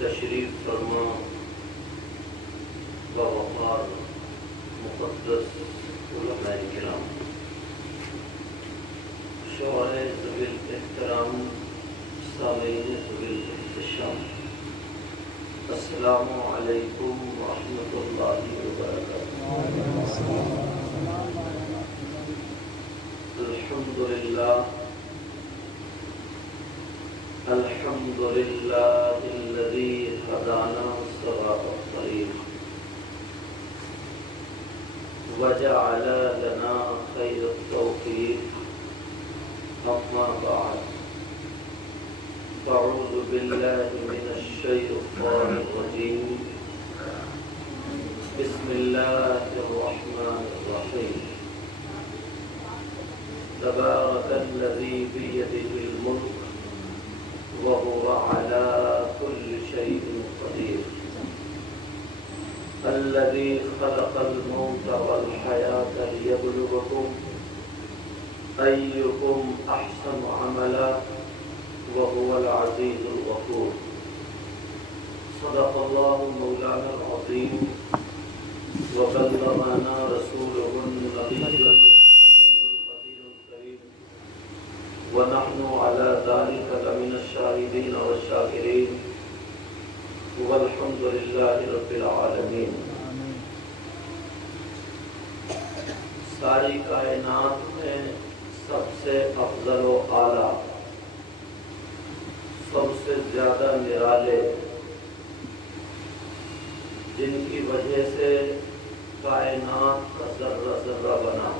تشریف فرما و وقار مقدس علماء کرام، شعراء ذوی الاحترام، سامعین ذوی الاحتشام، السلام علیکم ورحمۃ اللہ وبرکاتہ۔ الحمد للہ الذی ہدانا صراط الطریق وجعل لنا خیر التوفیق، اما بعد فاعوذ باللہ من الشیطان الرجیم، بسم اللہ الرحمن الرحیم، تبارک الذی بیدہ الملک وهو على كل شيء قدير، الذي خلق الموت والحياة ليبلوكم أيكم أحسن عملا وهو العزيز الغفور، صدق الله مولانا العظيم وبلغنا رسوله النبي ونحن على ذلك لمن الشاهدين والشاكرين والحمد لله رب العالمين۔ ساری کائنات میں سب سے افضل و اعلیٰ، سب سے زیادہ نرالے، جن کی وجہ سے کائنات کا ذرہ ذرہ بنا،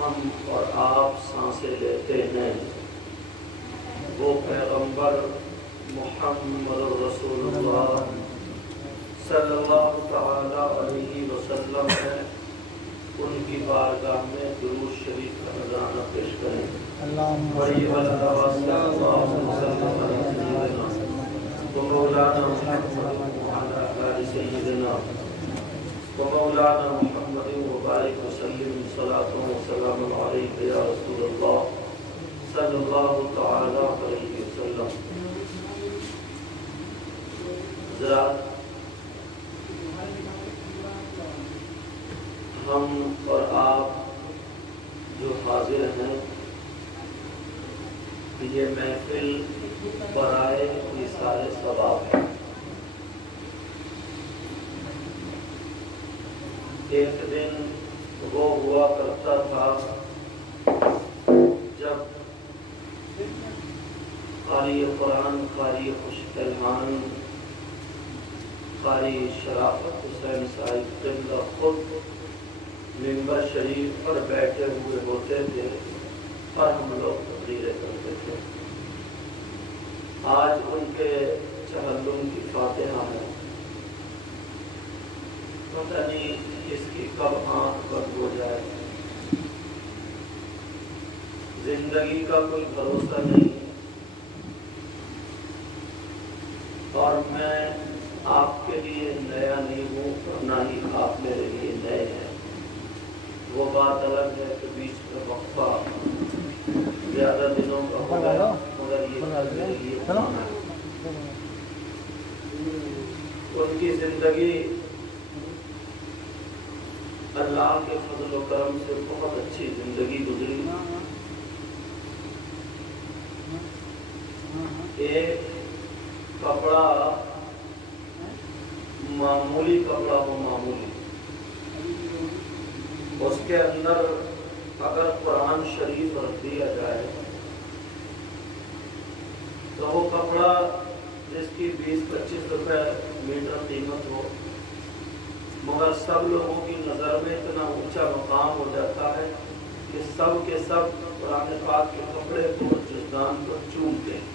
ہم اور آپ سانسیں لیتے ہیں، وہ پیغمبر محمد رسول اللہ صلی اللہ تعالی علیہ وسلم ہیں۔ ان کی بارگاہ میں درود شریف کا نذرانہ پیش کریں۔ مولانا محمد وبارک وسلم، صلاۃ و سلام علیک یا رسول اللہ صلی اللہ تعالی علیہ وسلم۔ حضرات، ہم اور آپ جو حاضر ہیں، یہ محفل برائے ایثار ثواب ہے۔ ایک دن وہ ہوا کرتا تھا جب قاری قرآن، قاری خوش الحان، قاری شرافت حسین صاحب قبلہ خود ممبر شریف پر بیٹھے ہوئے ہوتے تھے اور ہم لوگ تقریریں کرتے تھے۔ آج ان کے چہلم کی فاتحہ ہے، پتہ نہیں اس کی کب آنکھ بند ہو جائے، زندگی کا کوئی بھروسہ نہیں، اور میں آپ کے لیے نیا نہیں ہوں اور نہ ہی آپ میرے لیے نئے ہیں۔ وہ بات الگ ہے کہ بیچ میں وقفہ زیادہ دنوں کا ہو گیا، مگر یہ ان کی زندگی اللہ کے فضل و کرم سے بہت اچھی زندگی گزری۔ ایک کپڑا، معمولی کپڑا ہو، معمولی، اس کے اندر اگر قرآن شریف رکھ دیا جائے تو وہ کپڑا جس کی 20-25 روپے میٹر قیمت ہو، مگر سب لوگوں کی نظر میں اتنا اونچا مقام ہو جاتا ہے کہ سب کے سب قرآن پاک کے کپڑے کو، جزدان کو چومتے ہیں۔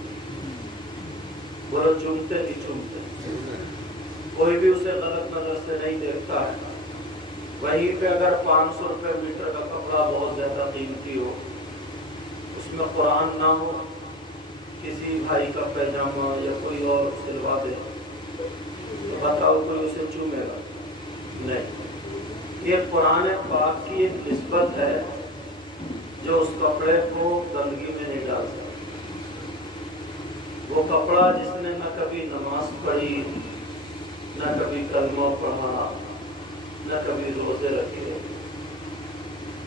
وہ چومتے ہی چومتے، کوئی بھی اسے غلط نظر سے نہیں دیکھتا ہے۔ وہیں پہ اگر 500 روپے میٹر کا کپڑا بہت زیادہ قیمتی ہو، اس میں قرآن نہ ہو، کسی بھائی کا پیجامہ یا کوئی اور سلوا دے، تو بتاؤ کوئی اسے چومے گا؟ نہیں۔ یہ قرآن پاک کی ایک نسبت ہے جو اس کپڑے کو گندگی میں نہیں ڈال سکتا۔ وہ کپڑا جس نے نہ کبھی نماز پڑھی، نہ کبھی کلمہ پڑھا، نہ کبھی روزے رکھے،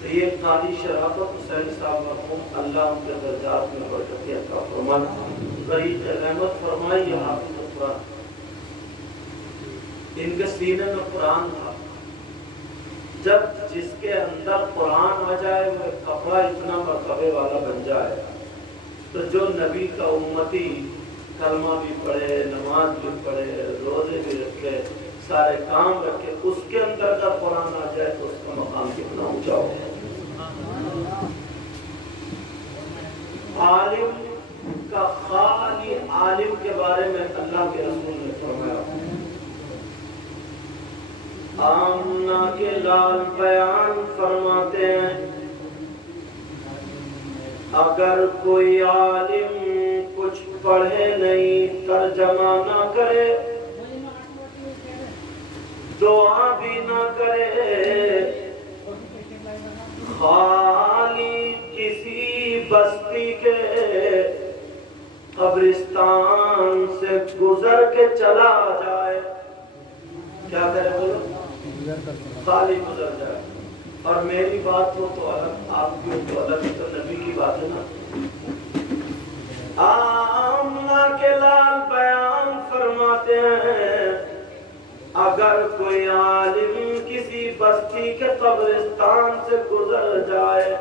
تو یہ قاضی شرافت حسین صاحب مرحوم اللہ ان کے درجات میں برکت عطا فرمائے، بڑی رحمت فرمائی۔ یہ حافظ قرآن، ان کے سینے میں قرآن تھا، جب جس کے اندر قرآن آ جائے وہ کپڑا اتنا مرتبے والا بن جائے، تو جو نبی کا امتی کلمہ بھی پڑھے، نماز بھی پڑھے، روزے بھی رکھے، سارے کام رکھے، اس کے اندر کا قرآن آ جائے تو اس کا مقام کتنا اونچا ہو۔ عالم کا خالی عالم کے بارے میں اللہ کے رسول نے فرمایا، آمنہ کے لال بیان فرماتے ہیں، اگر کوئی عالم کچھ پڑھے نہیں، ترجمہ نہ کرے، دعا بھی نہ کرے، خالی کسی بستی کے قبرستان سے گزر کے چلا جائے، کیا کرے بولو؟ خالی گزر جائے۔ اور میری بات ہو تو الگ، آپ کی ہو تو الگ، تو نبی کی بات ہے نا۔ آمنہ کے لال بیان فرماتے ہیں، اگر کوئی عالم کسی بستی کے قبرستان سے گزر جائے،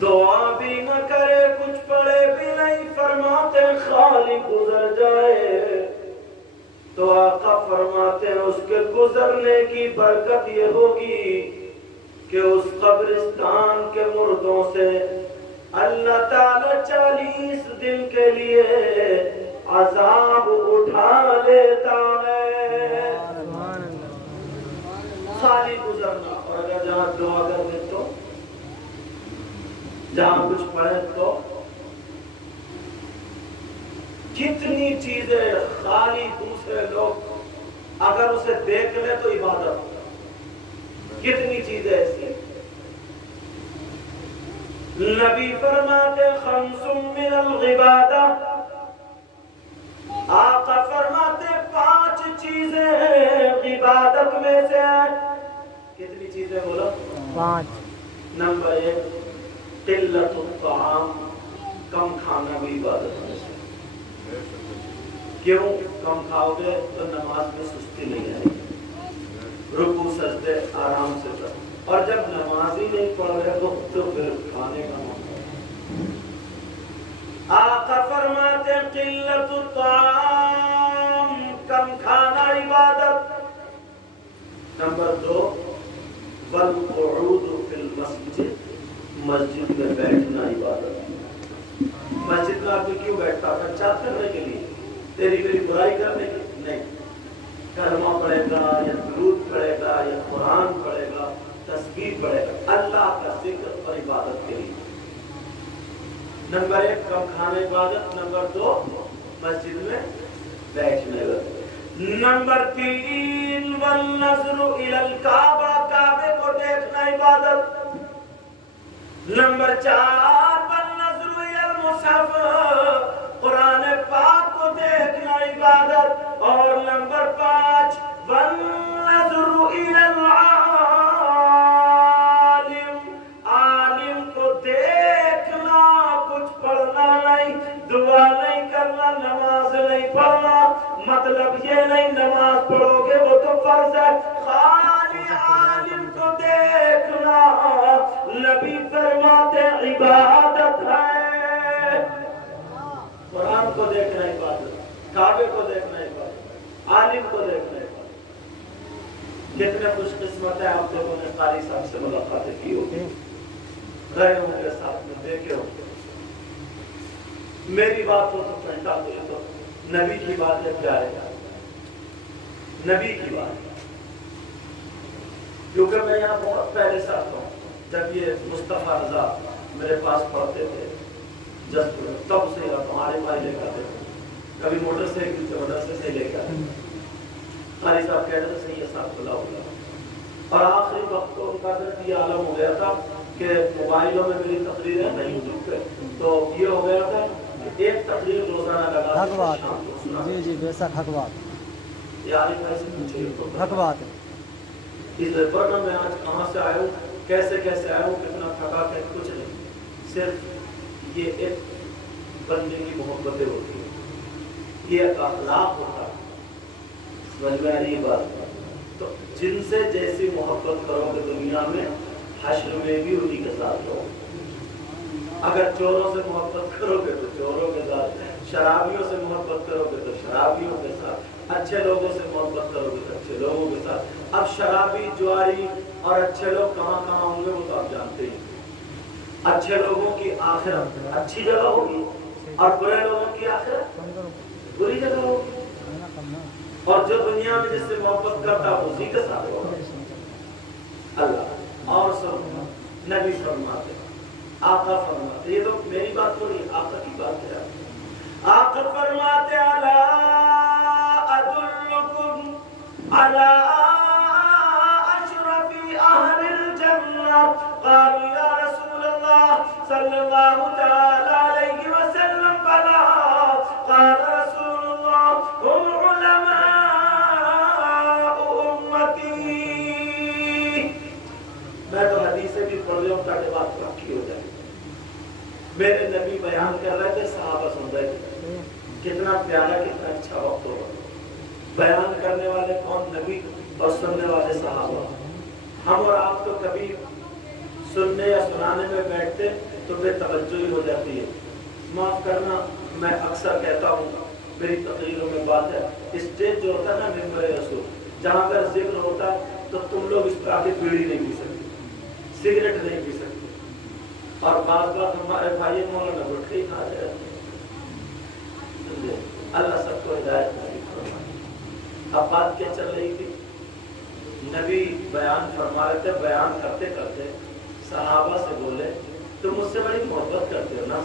دعا بھی نہ کرے، کچھ پڑھے بھی نہیں، فرماتے خالی گزر جائے، تو آقا فرماتے ہیں اس کے گزرنے کی برکت یہ ہوگی کہ اس قبرستان کے مردوں سے اللہ تعالی 40 دن کے لیے عذاب اٹھا لیتا ہے۔ خالی گزرنا، اور اگر جہاں دعا کر دے تو، جہاں کچھ پڑھے تو، کتنی چیزیں خالی دوسرے لوگ اگر اسے دیکھ لے تو عبادت، کتنی چیزیں ایسی۔ نبی فرماتے خمس من العبادہ، آقا فرماتے 5 چیزیں عبادت میں سے ہیں۔ کتنی چیزیں بولا؟ 5۔ نمبر 1 قلت الطعام، کم کھانا بھی عبادت میں سے۔ کیوں؟ کم کھاؤ گے تو نماز میں سستی نہیں آئے گی، رکوع سجدے آرام سے کر، اور جب نماز ہی نہیں پڑھ رہے تو پھر کھانے کا موقع۔ آقا فرماتے قلت الطعام، کم کھانا عبادت۔ نمبر 2 والقعود فی المسجد، مسجد میں بیٹھنا عبادت۔ مسجد میں آدمی کیوں بیٹھتا ہے؟ چاہت کرنے کے لیے، تیری میری برائی کرنے کے لیے نہیں، کلمہ پڑھے گا یا درود پڑھے گا یا قرآن پڑھے گا، تسبیح پڑھے گا، اللہ کا ذکر اور عبادت کے لیے۔ نمبر 1 کم کھانے عبادت، نمبر 2 مسجد میں بیٹھنے کا، نمبر 3 والنظر الی الکعبہ، کعبے کو دیکھنا عبادت، نمبر 4 والنظر الی المصحف، قرآن پاک کو دیکھنا عبادت، اور نمبر 5 والنظر الی العالم، عالم کو دیکھنا، کچھ پڑھنا نہیں، دعا نہیں کرنا، نماز نہیں پڑھنا، مطلب یہ نہیں نماز پڑھو گے وہ تو فرض ہے، خالی عالم کو دیکھنا نبی فرماتے عبادت ہے۔ قرآن کو دیکھنا عبادت، کعبے کو دیکھنا عبادت، عالم کو دیکھنا عبادت۔ کتنے خوش قسمت ہے آپ لوگوں نے قاری صاحب سے ملاقاتیں کی ہوگی، رہے ہوں گے ساتھ میں، دیکھے ہوں گے۔ میری بات ہو تو پھنٹا دے تو نبی کی بات ہے، کیا ہے نبی کی بات، کیونکہ میں یہاں بہت پہلے سے آتا ہوں، جب یہ مصطفیٰ رضا میرے پاس پڑھتے تھے جب تب سے آتا ہوں، آرے بھائی لے کر آتے تھے، کبھی موٹر سائیکل سے مدرسے سے لے کر قاری صاحب کہتے تھے صحیح ہے صاحب بلا ہوگا، اور آخری وقت تو ان کا یہ عالم ہو گیا تھا کہ موبائلوں میں میری تقریریں نہیں یوٹیوب پہ، تو یہ ہو گیا تھا کہ ایک تقریر روزانہ لگا حق بات ہے، جی جی بے شک حق بات ہے، یار ایسے پوچھے تو حق بات ہے۔ اس ورنہ میں آج کہاں سے آیا ہوں، کیسے آیا ہوں، کتنا تھکا کہ کچھ نہیں، صرف یہ ایک بندے کی محبتیں ہوتی ہیں، یہ ایک اخلاق ہوتا ہے، سمجھ میں آ رہی بات؟ تو جن سے جیسی محبت کرو گے دنیا میں، حشر میں بھی انہی کے ساتھ رہو۔ اگر چوروں سے محبت کرو گے تو چوروں کے ساتھ، شرابیوں سے محبت کرو گے تو شرابیوں کے ساتھ، اچھے لوگوں سے محبت کرو گے تو اچھے لوگوں کے ساتھ۔ اب شرابی، جواری اور اچھے لوگ کہاں کہاں ہوں گے وہ تو آپ جانتے ہیں۔ اچھے لوگوں کی آخرت اچھی جگہ ہوگی اور برے لوگوں کی آخرت بری جگہ ہوگی، اور جو دنیا میں جس سے محبت کرتا ہے اسی کے ساتھ ہوگا۔ اللہ اور سب نبی فرماتے، آقا فرماتے، یہ تو میری بات تھوڑی، آقا کی بات ہے۔ آقا فرماتے الا ادلکم علی اشرف اہل الجنہ، قالوا یا رسول اللہ صلی اللہ تعالی علیہ وسلم بلا، قال رسول اللہ هم علماء امتی۔ میں تو حدیثیں بھی پڑھ لوں تاکہ بات پکی ہو جائے۔ میرے نبی بیان کر رہے تھے، صحابہ سن رہے تھے، کتنا پیارا، کتنا اچھا وقت ہوگا۔ بیان کرنے والے کون؟ نبی، اور سننے والے صحابہ۔ ہم اور آپ تو کبھی سننے یا سنانے میں بیٹھتے تو بے توجہی ہو جاتی ہے۔ معاف کرنا، میں اکثر کہتا ہوں میری تقریروں میں بات ہے، اسٹیج جو ہوتا ہے نا ممبر رسول، جہاں اگر ذکر ہوتا ہے تو تم لوگ اس طرح کی بیڑی نہیں پی سکتے، سگریٹ نہیں پی سکتے، اور بعض بات ہمارے بھائی مولانا گٹکے ہی کھا جائے۔ اللہ سب کو ہدایت نصیب فرمائے۔ اب بات کیا چل رہی تھی؟ نبی بیان فرما رہے تھے، بیان کرتے کرتے صحابہ سے بولے تم مجھ سے بڑی محبت کرتے ہو نا؟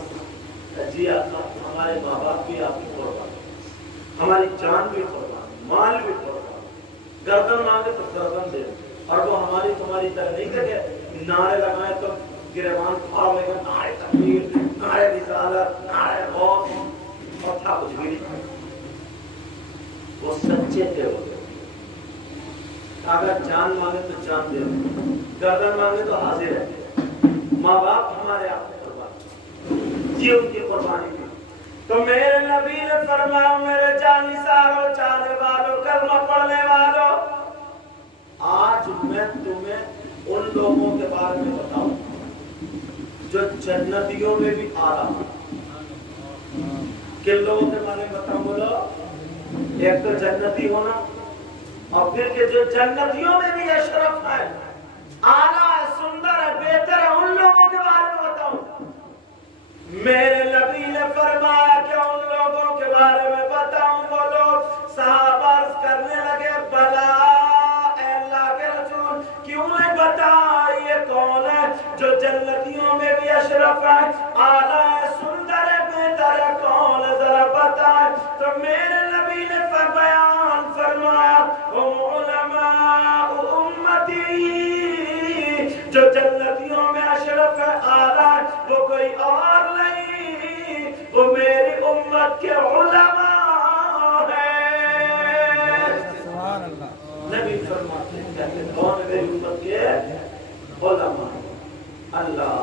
جی آقا، ہمارے ماں باپ بھی آپ کی قربان، ہماری جان بھی قربان، مال بھی قربان، گردن مانگے تو گردن دے، اور وہ ہماری تمہاری طرح نہیں کہ نعرے لگائے تو گریبان پھاڑ لے گا، نعرے تکبیر، نعرے رسالت، نعرے غوث، اور تھا کچھ بھی نہیں۔ وہ سچے تھے، وہ اگر جان مانگے تو جان دے، گردن مانگے تو حاضر ہے۔ ماں باپ ہمارے آپ کو قربان، جی ان کی قربانی کی۔ تو میرے نبی نے فرمایا میرے جانثاروں، چاہنے والوں، کلمہ پڑھنے والوں، آج میں تمہیں ان لوگوں کے بارے میں بتاؤں جو جنتیوں میں بھی اعلیٰ۔ کن لوگوں کے بارے میں بتاؤں؟ بولو، ایک تو جنتی ہونا، اور پھر کہ جو جنتیوں میں بھی اشرف ہے، اعلیٰ ہے، سندر ہے، بہتر ہے، ان لوگوں کے بارے میں بتاؤں۔ میرے نبی نے فرمایا کہ ان لوگوں کے بارے میں بتاؤں۔ وہ لوگ صحابہ عرض کرنے لگے بلا اے اللہ کے رسول، کیوں نہیں بتا، یہ کون ہے جو جنتیوں میں بھی اشرف ہے، اعلیٰ ہے، سندر ہے، بہتر ہے، کون ہے ذرا بتائیں؟ تو میرے نبی نے بیان فرمایا ہم علماء امتی، جو جنتیوں میں اشرف ہے، اعلیٰ ہے، وہ کوئی اور نہیں، وہ میری امت کے علماء ہیں۔ سبحان اللہ۔ نبی فرماتے ہیں، کہتے ہیں کون میری امت کے علماء؟ اللہ،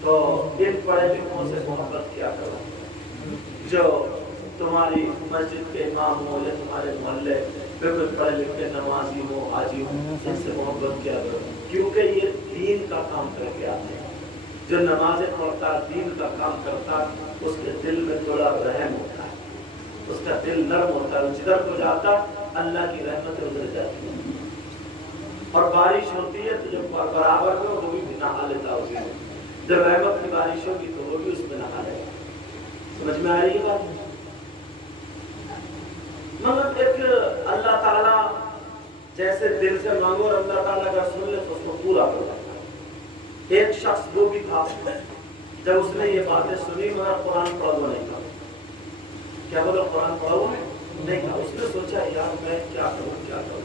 تو ان پڑھے لکھوں سے محبت کیا کرو، جو تمہاری مسجد کے امام ہو یا تمہارے محلے بالکل پڑھے لکھے نمازی ہو، حاجی ہو، ان سے محبت کیا کرو، کیونکہ یہ دین کا کام کر کے آتے ہیں۔ جو نمازیں پڑھتا، دین کا کام کرتا، اس کے دل میں تھوڑا رحم ہوتا ہے، اس کا دل نرم ہوتا ہے، جدھر کو جاتا اللہ کی رحمتیں ادھر جاتی ہیں۔ اور بارش ہوتی ہے تو جب برابر میں وہ بھی نہا لیتا ہوگی، جب رحمت کی بارش ہوگی تو وہ بھی اس میں نہا لے گا۔ سمجھ میں آ رہی ہے بات؟ مگر ایک اللہ تعالیٰ جیسے دل سے مانگو اور اللہ تعالیٰ اگر سن لے تو اس کو پورا کر دیتا ہے۔ ایک شخص وہ بھی تھا، جب اس نے یہ باتیں سنی مگر قرآن پڑھا ہوا نہیں تھا۔ کیا بولو؟ قرآن پڑھا ہوا نہیں تھا۔ اس نے سوچا یار میں کیا کروں،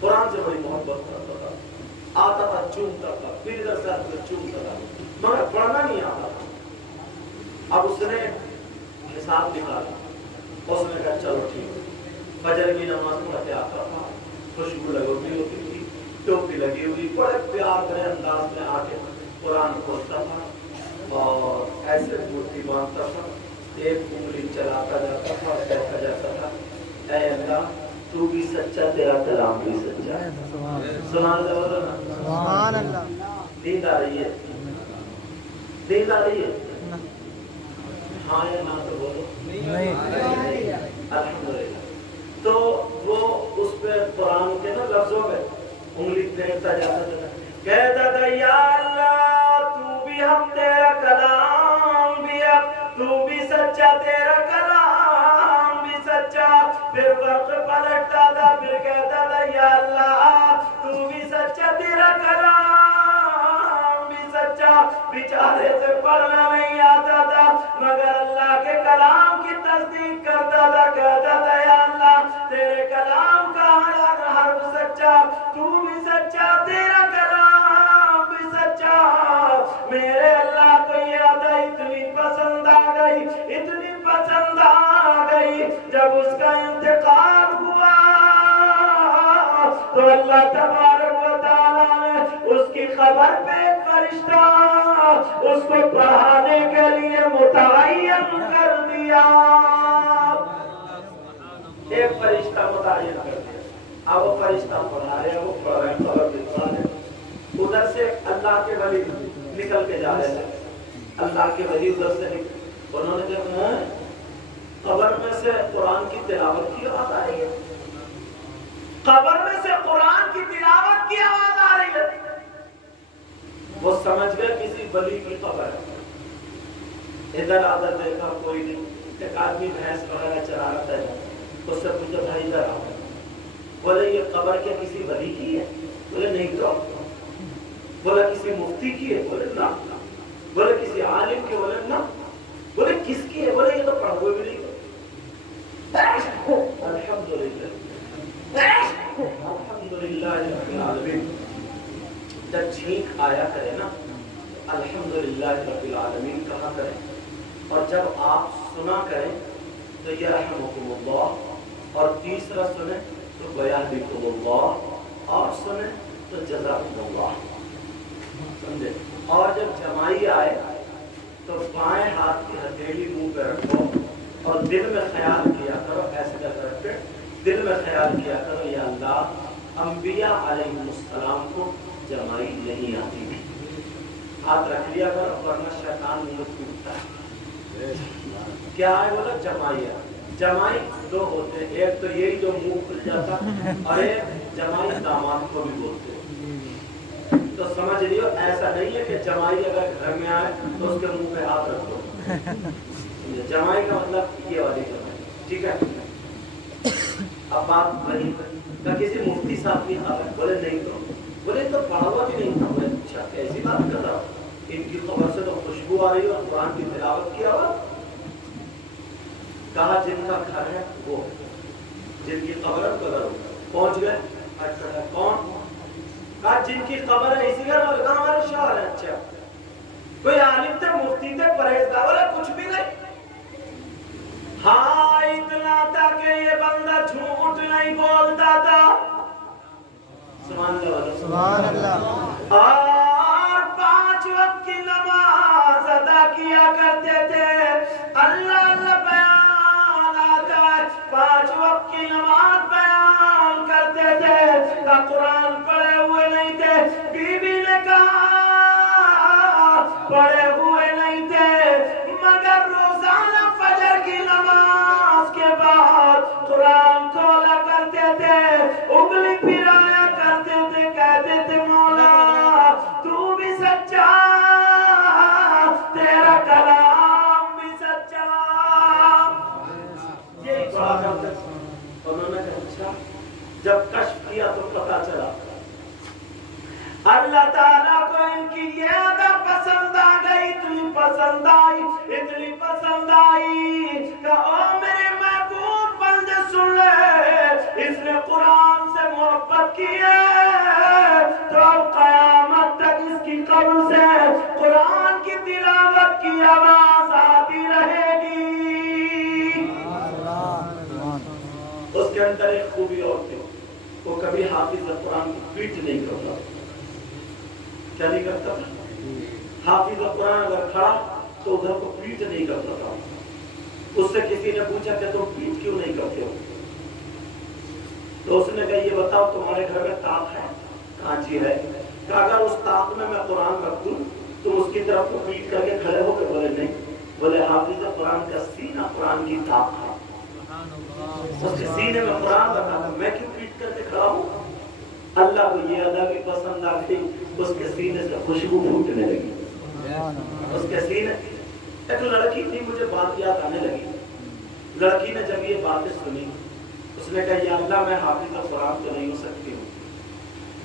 قرآن سے بڑی محبت کرتا تھا، آتا تھا چومتا تھا، پھر ادھر سے چومتا تھا، مگر پڑھنا نہیں آتا تھا۔ اب اس نے हिसाब निकाला। उसने कहा चलो ठीक है। फजर की नमाज पढ़ के आता था, खुशबू लगी होती थी, टोपी लगी हुई, बड़े प्यार भरे अंदाज में आके कुरान खोलता था और ऐसे मूर्ति बांधता था, एक उंगली चलाता जाता था और कहता जाता था, ऐ अल्लाह तू भी सच्चा, तेरा कलाम भी सच्चा। सुभान अल्लाह। नींद आ रही है? नींद आ रही है? हाँ या ना तो बोलो। नहीं। अल्हम्दुलिल्लाह। तो वो उस पे कुरान के ना लफ्जों में उंगली फेरता जाता था, कहता था या अल्लाह तू भी हम तेरा कलाम भी है, तू भी सच्चा, तेरा कलाम भी सच्चा। फिर वक्त पलटता था, फिर कहता था या अल्लाह तू भी सच्चा, तेरा कलाम भी सच्चा। बेचारे से पढ़ना नहीं आता था मगर अल्लाह के कलाम की तस्दीक करता था, कहता था या अल्लाह तेरे कलाम का हर हर्फ सच्चा, तू भी सच्चा, तेरा कलाम भी सच्चा। मेरे अल्लाह को ये अदा इतनी पसंद आ गई, इतनी पसंद आ गई, जब उसका इंतकाल हुआ तो अल्लाह तबारक व तआला ने उसकी खबर पे एक फरिश्ता उसको पढ़ाने के लिए मुतअय्यन कर दिया। एक फरिश्ता मुतअय्यन कर दिया। अब वो फरिश्ता पढ़ा रहे, वो पढ़ रहे, खबर दिखा रहे। उधर से अल्लाह के वली निकल के जा रहे थे, अल्लाह के वली उधर से निकल, उन्होंने देखा खबर में से कुरान की तिलावत की आवाज आ रही है, खबर में से कुरान की तिलावत की आवाज आ रही है। वो समझ गए किसी वली की खबर है। इधर आधर देखा कोई नहीं, एक आदमी भैंस वगैरह चरा रहा था, उससे पूछा भाई इधर आओ, बोले ये खबर क्या किसी वली की है? बोले नहीं तो। बोला किसी मुफ्ती की है? बोले ना। बोले किसी आलिम की? बोले ना। बोले किसकी है? बोले ये तो पढ़ा हुआ भी नहीं। अल्हम्दुलिल्लाह, अल्हम्दुलिल्लाह रब्बिल आलमीन। जब छींक आया करे ना अल्हम्दुलिल्लाह रब्बिल आलमीन कहा करें, और जब आप सुना करें तो यरहमुकुमुल्लाह, और तीसरा सुने तो बयाहदिकुमुल्लाह, और सुने तो जज़ाकुमुल्लाह, समझे। और जब जमाई आए तो बाएं हाथ की हथेली मुंह पे रखो और दिल में ख्याल किया करो, ऐसे कर रखे दिल में ख्याल किया करो या अल्लाह अंबिया अलैहिस्सलाम को जमाई नहीं आती थी। हाथ रख लिया करो वरना शैतान मुंह टूटता है। क्या है? बोला जमाई। जमाई दो होते हैं, एक तो यही जो मुंह खुल जाता और एक जमाई दामाद को भी बोलते हैं। तो समझ लियो ऐसा नहीं है कि जमाई अगर घर में आए तो उसके मुंह पे हाथ रख दो। जमाई का मतलब ये वाली जमाई, ठीक है। अब बात वही तो किसी मुफ्ती साहब की हाथ है? बोले नहीं तो। बोले तो पढ़ा हुआ भी नहीं था। बोले अच्छा कैसी बात कर रहा हूँ, इनकी खबर से तो खुशबू आ रही है और कुरान की तिलावत की आवाज। कहा जिनका घर है वो, जिनकी खबर है पहुंच गए। अच्छा कौन? कहा जिनकी खबर है इसी घर में, हमारे शहर है। अच्छा कोई आलिम थे, मुफ्ती थे, परहेजगार? बोले कुछ भी नहीं। हाँ इतना था कि ये बंदा झूठ नहीं बोलता था। सुभान अल्लाह। और 5 वक्त की नमाज अदा किया करते थे। अल्लाह अल्लाह बयान आता है, 5 वक्त की नमाज बयान करते थे, का कुरान पढ़े हुए नहीं थे। बीबी ने कहा पढ़े हुए नहीं थे मगर रोजाना फजर की नमाज के बाद कुरान खोला करते थे, उंगली फिराया करते थे, कहते थे मौला तू भी सच्चा, तेरा कलाम भी सच्चा। यही दुआ करते थे। उन्होंने कहा अच्छा, जब कश्फ किया तो पता चला अल्लाह ताला को इनकी ये अदा पसंद आ गई, इतनी पसंद आई, इतनी पसंद आई कि ओ मेरे महबूब बंदे सुन ले, इसने कुरान से मोहब्बत की है तो अब क़यामत तक इसकी कब्र से कुरान की तिलावत की आवाज आती रहेगी। उसके अंदर एक खूबी और थी, वो कभी हाफिज कुरान की पीठ नहीं करता। क्या नहीं करता था? हाफिज कुरान अगर खड़ा तो उधर को पीठ नहीं करता था। उससे किसी ने पूछा कि तुम पीठ क्यों नहीं करते हो? तो उसने कहा ये बताओ तुम्हारे घर में ताक है? कहाँ जी है। कहा अगर उस ताक में मैं कुरान रख दूं तुम उसकी तरफ को पीठ करके खड़े हो गए? बोले नहीं। बोले हाफिज कुरान का सीना कुरान की ताक है, उसके सीने में कुरान रखा था, मैं क्यों पीठ करके खड़ा हूँ? अल्लाह को ये अदा की पसंद आ गई, उसके सीने से खुशबू फूटने लगी। उसके सीने, एक लड़की थी, मुझे बात याद आने लगी। लड़की ने जब ये बातें सुनी उसने कहा या अल्लाह मैं हाफिज कुरान तो नहीं हो सकती हूँ,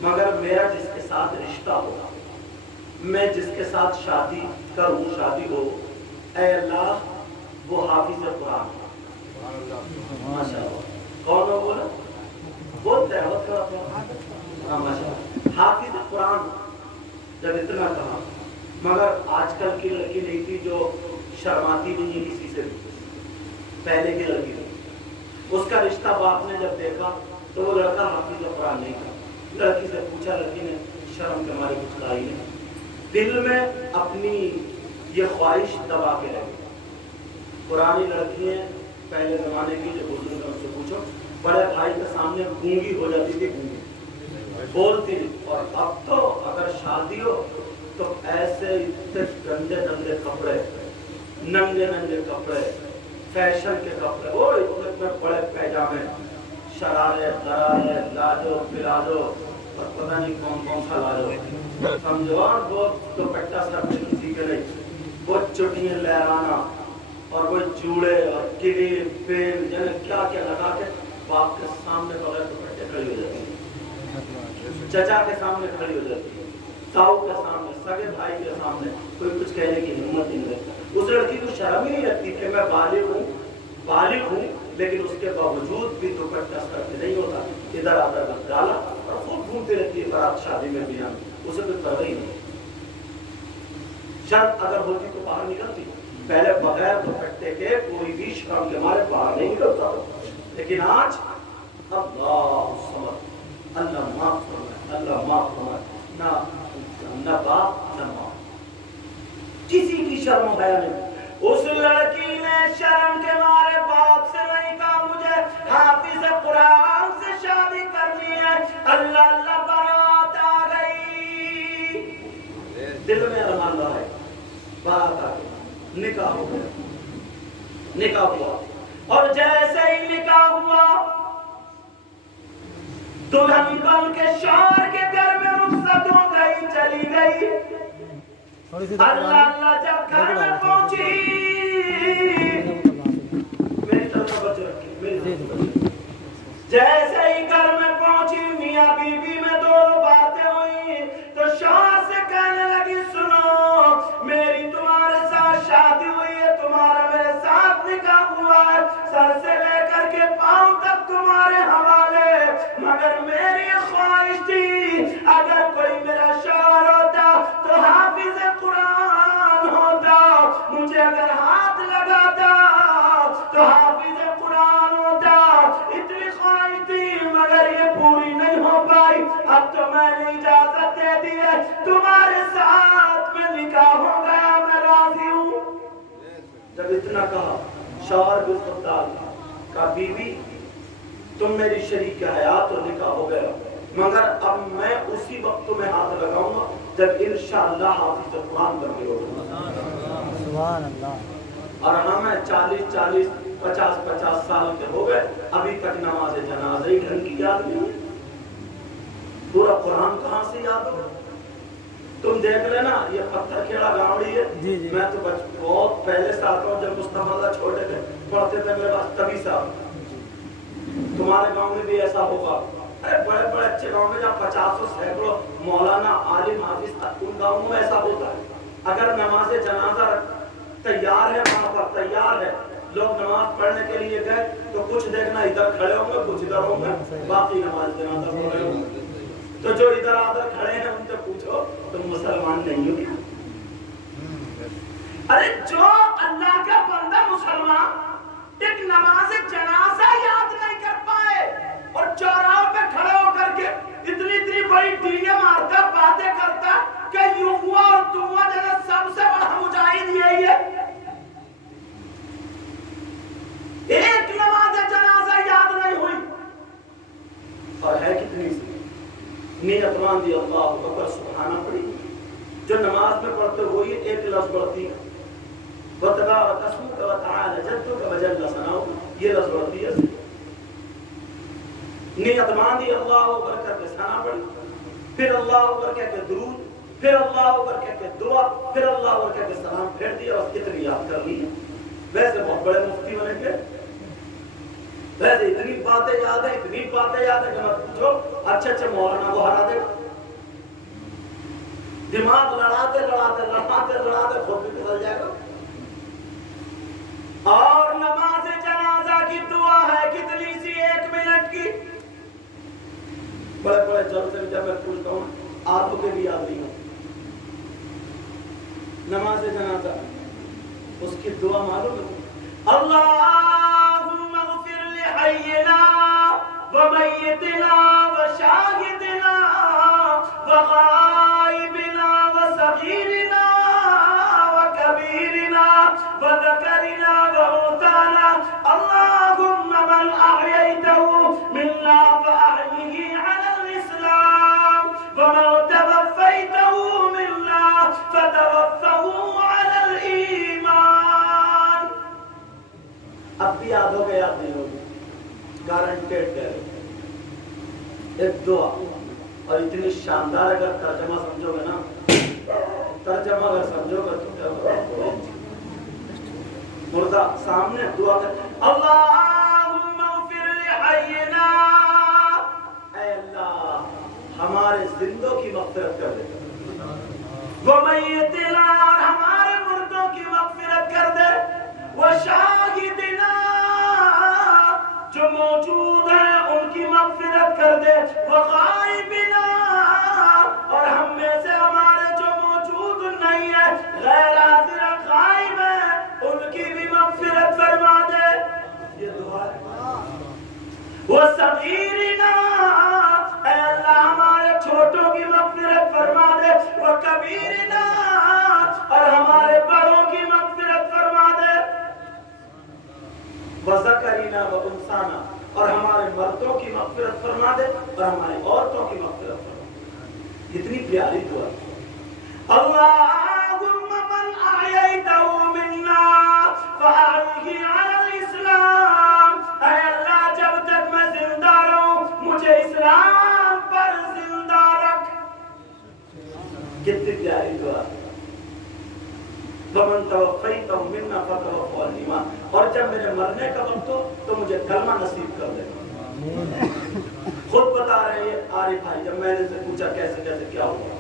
मगर मेरा जिसके साथ रिश्ता होगा, मैं जिसके साथ शादी करूँ, शादी हो, ऐ अल्लाह वो हाफिज कुरान। माशाअल्लाह। कौन हो बोला? बोलते हैं माशाअल्लाह। हाफिज कुरान जब इतना कहा, मगर आजकल की लड़की नहीं थी जो शर्माती नहीं है किसी से भी, पहले की लड़की थी। उसका रिश्ता बाप ने जब देखा तो वो लड़का हाफिज कुरान नहीं था। लड़की से पूछा, लड़की ने शर्म के मारे कुछ कहा ही नहीं, दिल में अपनी ये ख्वाहिश दबा के रह गई। पुरानी लड़कियां पहले जमाने की जो बुजुर्ग उनसे पूछो, बड़े भाई के सामने गूंगी हो जाती थी, गूंगी बोलती थी। और अब तो अगर शादी हो तो ऐसे इतने गंदे गंदे कपड़े, नंगे नंगे कपड़े, फैशन के कपड़े, वो इतने बड़े पैजामे, शरारे, दरारे, लाजो पिलाजो और पता नहीं कौन कौन सा लाजो समझो, और वो दुपट्टा सर पे किसी के नहीं, वो चुटियां लहराना और वो चूड़े और किरीम पेन जाने क्या क्या लगा के बाप के सामने बगैर दुपट्टे खड़ी हो जाती है, चचा के सामने खड़ी हो जाती है, ताऊ के सामने, सगे भाई के सामने कोई कुछ कहने की हिम्मत ही नहीं रखता। उस लड़की को शर्म ही नहीं लगती कि मैं बालिग हूँ, लेकिन उसके बावजूद भी दुपट्टा सर पे नहीं होता, इधर आधर डाला और खूब घूमती रहती है बारात शादी में भी, उसे तो परवाह ही नहीं। शर्त अगर होती तो बाहर निकलती, पहले बगैर दुपट्टे के कोई भी शर्म के मारे बाहर नहीं निकलता था। लेकिन आज अल्लाह माफ फरमाए, अल्लाह माफ फरमाए, ना बाप ना माँ, किसी की शर्म है नहीं। उस लड़की ने शर्म के मारे बाप से नहीं कहा मुझे हाफिज कुरान से शादी करनी है, अल्लाह अल्लाह बारात आ गई, दिल में अरमान रहा है, बारात आ गई, निकाह हो गया, निकाह हुआ। और जैसे ही निकाह हुआ दुल्हन बन के शौहर के घर में रुखसत हो गई, चली गई। अल्लाह अल्लाह जब घर में पहुंची, मेरी तरफ बच रखी, मेरी तरफ जैसे ही घर में पहुंची, मियां बीबी में दो बातें हुई तो शौहर से कहने लगी सुनो, मेरी तुम्हारे साथ शादी हुई है, तुम्हारा मेरे साथ निकाह हुआ है, सर से लेकर के पांव तक तुम्हारे हवाले, मगर मेरी ख्वाहिश थी अगर कोई मेरा शौहर होता तो हाफिज कुरान होता, मुझे अगर हाथ लगाता तो हाफिज कुरान होता, इतनी ख्वाहिश थी मगर ये पूरी नहीं हो पाई। अब तो मैंने इजाजत दे दी है, तुम्हारे साथ में निकाह हो गया, मैं राजी हूँ। जब इतना कहा शौहर भी खुददार का, बीवी तुम मेरी शरीक हयात और निकाह हो गया, मगर अब मैं उसी वक्त तुम्हें हाथ लगाऊंगा जब इंशाअल्लाह हाफिज कुरान बन गई हो। सुभान अल्लाह। और हमें 40-40, 50-50 साल के हो गए, अभी तक नमाज जनाजा ही ढंग की याद नहीं है, पूरा कुरान कहाँ से याद होगा? तुम देख लेना, ये पत्थर खेड़ा गावड़ी है, मैं तो बहुत पहले से आता हूँ, जब मुस्तफा छोटे थे पढ़ते थे मेरे पास, तभी से तुम्हारे गांव में भी ऐसा होगा। अरे बड़े बड़े अच्छे गांव में जहाँ 50 सैकड़ों मौलाना आलिम हाफिज, उन गाँवों में ऐसा होता है। अगर नमाज जनाजा तैयार है, वहां पर तैयार है, लोग नमाज पढ़ने के लिए गए तो कुछ देखना इधर खड़े होंगे, कुछ इधर होंगे, बाकी नमाज जनाजा पढ़ रहे होंगे। तो जो इधर आधर खड़े हैं उनसे पूछो तुम मुसलमान नहीं हो क्या? अरे जो अल्लाह का बंदा मुसलमान एक नमाज जनाजा याद नहीं कर पाए, نیت باندھی اللہ اکبر سبحانہ پڑھی، جو نماز میں پڑھتے ہوئے ایک لفظ پڑھتی ہے وَتَبَارَكَ اسْمُكَ وَتَعَالَى جَدُّكَ وَجَلَّ ثَنَاؤُكَ، یہ لفظ پڑھتی ہے۔ نیت باندھی اللہ اکبر کر کے ثنا پڑھی، پھر اللہ اکبر کہہ کے درود، پھر اللہ اکبر کہہ کے دعا، پھر اللہ اکبر کہہ کے سلام پھیر دیا، بس اتنی یاد کر لی۔ ویسے بہت بڑے مفتی بنے گے، ویسے اتنی باتیں یاد ہیں، اتنی باتیں یاد ہیں کہ مت پوچھو، اچھے اچھے مولانا کو ہرا دے، دماغ لڑاتے لڑاتے لڑاتے لڑاتے خود بھی پھسل جائے گا۔ اور نماز جنازہ کی دعا ہے کتنی سی، 1 منٹ کی۔ بڑے بڑے جلسے میں جب میں پوچھتا ہوں آپ کے بھی یاد نہیں ہو نماز جنازہ، اس کی دعا معلوم ہے؟ اللہم اغفر لحینا ومیتنا وشاہدنا وغائبنا وصغیرنا وکبیرنا وذکرنا وانثانا، اللہم من احییتہ منا فاحیہ علی الاسلام ومن توفیتہ منا فتوفہ علی الایمان۔ اب بھی یاد ہو گیا، یاد نہیں ہوگی، گارنٹیڈ ہے ایک دعا، اور اتنی شاندار اگر ترجمہ سمجھو گے نا، ترجمہ اگر سمجھو گے تو کیا ہوگا؟ مردہ سامنے دعا کر، اللہم اغفر لحینا، اے اللہ ہمارے زندوں کی مغفرت کر دے، ومیتنا، اور ہمارے مردوں کی مغفرت کر دے، وشاہدنا، جو موجود ہیں ان کی مغفرت کر دے، وغائبنا، اور ہم میں سے ہمارے جو موجود نہیں ہے، غیر حاضر غائب ہیں، ان کی بھی مغفرت فرما دے۔ یہ دعا ہے۔ وصغیرنا، اے اللہ ہمارے چھوٹوں کی مغفرت فرما دے، وکبیرنا، اور ہمارے بڑوں کی مغفرت فرما دے، وذکرنا وانثانا، اور ہمارے مردوں کی مغفرت فرما دے اور ہماری عورتوں کی مغفرت فرما دے۔ اتنی پیاری دعا۔ اللہم من احییتہ منا فاحیہ علی الاسلام، اے اللہ جب تک میں زندہ رہوں مجھے اسلام پر زندہ رکھ۔ کتنی پیاری دعا۔ ومن توفیتہ منا فتوفہ علی الایمان، اور جب میرے مرنے کا وقت ہو تو مجھے کلمہ نصیب کر دے۔ خود بتا رہے ہیں عارف بھائی، جب میں نے سے پوچھا کیسے کیسے کیا ہوا،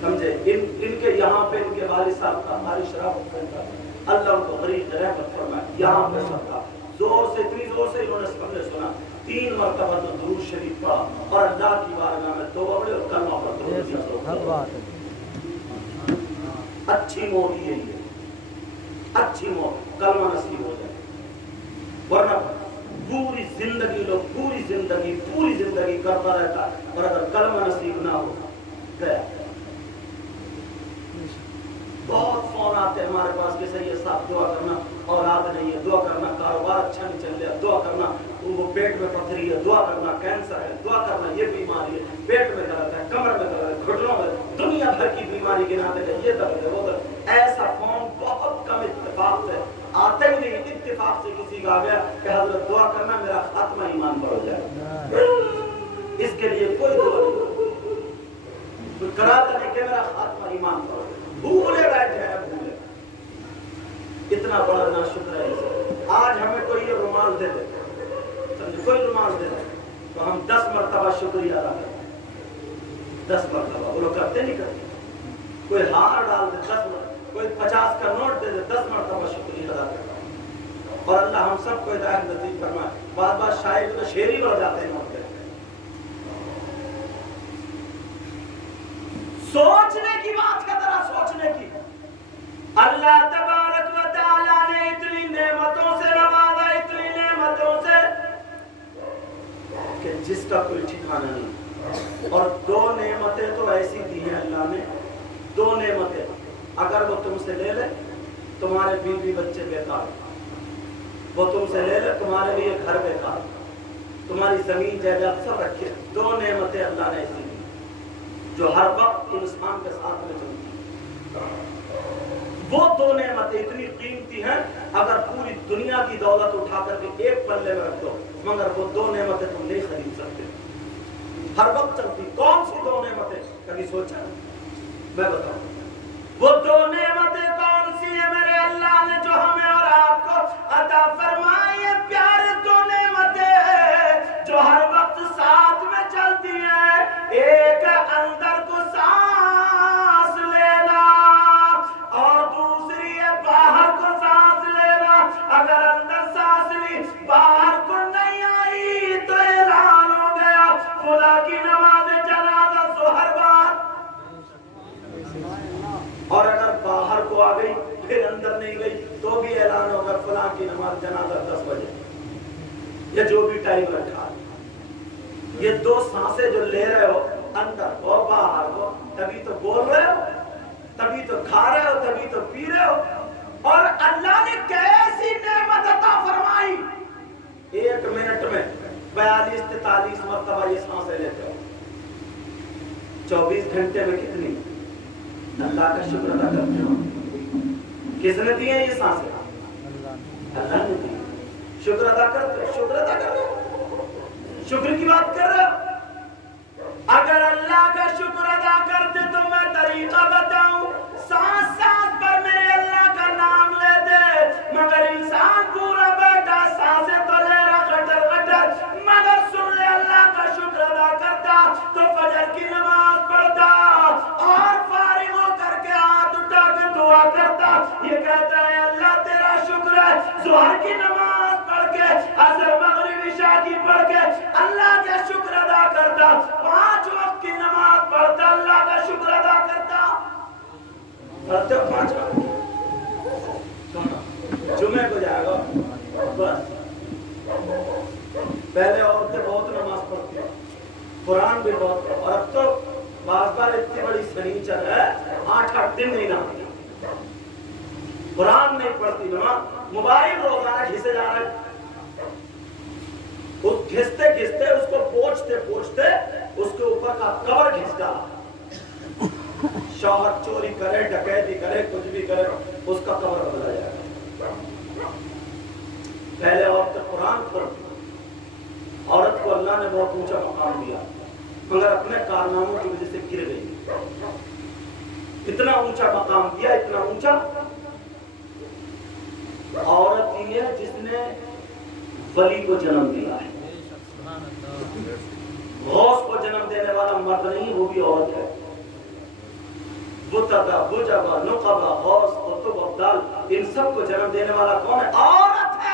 سمجھے؟ ان کے یہاں پہ ان کے والد صاحب کا ہماری شرافت کرتا، اللہ ان کو غریب رحمت فرمائے، یہاں پہ سب کا زور سے، اتنی زور سے انہوں نے سب نے سنا، 3 مرتبہ تو درود شریف پڑھا اور اللہ کی بارگاہ میں توبہ پڑھی اور کلمہ پڑھا۔ اچھی موت یہی ہے، اچھی موت کلمہ نصیب ہو جائے، ورنہ پوری زندگی لوگ پوری زندگی کرتا رہتا ہے، اور اگر کلمہ نصیب نہ ہو گیا۔ بہت فون آتے ہیں ہمارے پاس کہ سید صاحب دعا کرنا، اولاد نہیں ہے، دعا کرنا، کاروبار اچھا نہیں چل رہا، دعا کرنا، وہ پیٹ میں پتھری ہے، دعا کرنا، کینسر ہے، دعا کرنا، یہ بیماری ہے، پیٹ میں درد ہے، کمر میں درد ہے، گھٹنوں میں، دنیا بھر کی بیماری گناتے ہیں، یہ درد ہے، وہ درد۔ ایسا فون بہت کم اتفاق سے آتے ہی نہیں، اتفاق سے کسی کا آ گیا کہ حضرت دعا کرنا میرا خاتمہ ایمان پر ہو جائے، اس کے لیے کوئی دعا نہیں کراتا نہیں کہ میرا خاتمہ ایمان پر ہو جائے، بھولے بیٹھے ہیں، بھولے۔ اتنا بڑا ناشکر ہے اسے۔ آج ہمیں کوئی یہ رومال دے دے، کوئی رومال دے دے تو ہم 10 مرتبہ شکریہ ادا کرتے ہیں، 10 مرتبہ۔ وہ لوگ کرتے نہیں کرتے، کوئی ہار ڈال دے 10 مرتبہ، کوئی 50 کا نوٹ دے دے 10 مرتبہ شکریہ ادا کرتا ہے، اور اللہ ہم سب کو ہدایت نصیب فرمائے۔ بعض بات شاعر تو شعر ہی بڑھ جاتے ہیں موقع۔ سوچنے کی بات کا ذرا سوچنے کی، اللہ تبارک و تعالیٰ نے اتنی نعمتوں سے نوازا، اتنی نعمتوں سے کہ جس کا کوئی ٹھکانہ نہیں، اور 2 نعمتیں تو ایسی دی ہیں اللہ نے، 2 نعمتیں اگر وہ تم سے لے لے تمہارے بیوی بچے بیکار، وہ تم سے لے لے تمہارے لیے گھر بیکار، تمہاری زمین جائیداد سب رکھے. 2 نعمتیں اللہ نے ایسی دی جو ہر وقت انسان کے ساتھ میں چلتی ہیں. وہ 2 نعمتیں اتنی قیمتی ہیں اگر پوری دنیا کی دولت اٹھا کر کے ایک پلے میں رکھ دو مگر وہ 2 نعمتیں تم نہیں خرید سکتے. ہر وقت چلتی. کون سی 2 نعمتیں کبھی سوچا؟ میں بتاؤں. وہ 2 نعمتیں کون سی ہیں میرے اللہ نے جو ہمیں اور آپ کو عطا فرمائی ہیں؟ پیارے 2 نعمتیں جو ہر وقت ساتھ میں چلتی ہیں. ایک اندر کو سانس لینا اور دوسری ہے باہر کو سانس لینا. اگر اندر سانس لی باہر کو نہیں آئی تو اعلان ہو گیا خدا کی نماز جنازہ ظہر بعد. اور اگر باہر کو آ گئی پھر اندر نہیں گئی تو بھی اعلان ہوگا فلاں کی نماز جنازہ 10 بجے یا جو بھی ٹائم رکھا. یہ 2 سانسیں جو لے رہے ہو اندر کو باہر کو تبھی تو بول رہے ہو, تبھی تو کھا رہے ہو, تبھی تو پی رہے ہو. اور اللہ نے کیسی نعمت عطا فرمائی. 1 منٹ میں 42 سے 43 مرتبہ یہ سانسیں لیتے ہو. 24 گھنٹے میں کتنی؟ اللہ کا شکر ادا کرتے ہو. کس نے دی ہیں یہ سانسیں؟ اللہ نے دی. شکر ادا کرتے ہو. شکر ادا کر رہے ہو. شکر کی بات کر رہے ہو. اگر اللہ کا شکر ادا کرتے تو میں طریقہ بتاؤں. سانس سانس پر میرے اللہ کا نام لیتے مگر انسان پورا بیٹھا سانسیں تو لے رہا غٹر غٹر مگر سن لے اللہ کا شکر ادا کرتا تو فجر کی نماز پڑھتا اور فارغ ہو کر کے ہاتھ اٹھا کے دعا کرتا. یہ کہتا ہے اللہ تیرا شکر ہے. ظہر کی نماز پڑھ کے عصر مغرب عشاء کی پڑھ کے اللہ کا شکر ادا کرتا. 5 وقت کی نماز پڑھتا اللہ کا شکر ادا کرتا. پڑھتے ہو 5 وقت جمعے کو جائے گا بس. پہلے عورتیں بہت نماز پڑھتی ہیں, قرآن بھی بہت, اور اب تو بعض بار اتنی بڑی سنیچر ہے 8 دن نہیں نہاتی, قرآن نہیں پڑھتی, نماز موبائل روزانہ گھسے جا رہے. اس گھستے گھستے اس کو پوچھتے پوچھتے اس کے اوپر کا کور گھس ڈالا. شوہر چوری کرے ڈکیتی کرے کچھ بھی کرے اس کا کور بدلا جائے گا. پہلے عورت قرآن پڑھتی. عورت کو اللہ نے بہت اونچا مقام دیا مگر اپنے کارناموں کی وجہ سے گر گئی. اتنا اونچا مقام دیا, اتنا اونچا. عورت ہی ہے جس نے ولی کو جنم دیا ہے. غوث کو جنم دینے والا مرد نہیں, وہ بھی عورت ہے. بتدا بجبا نقبا غوث قطب ابدال ان سب کو جنم دینے والا کون ہے؟ عورت ہے.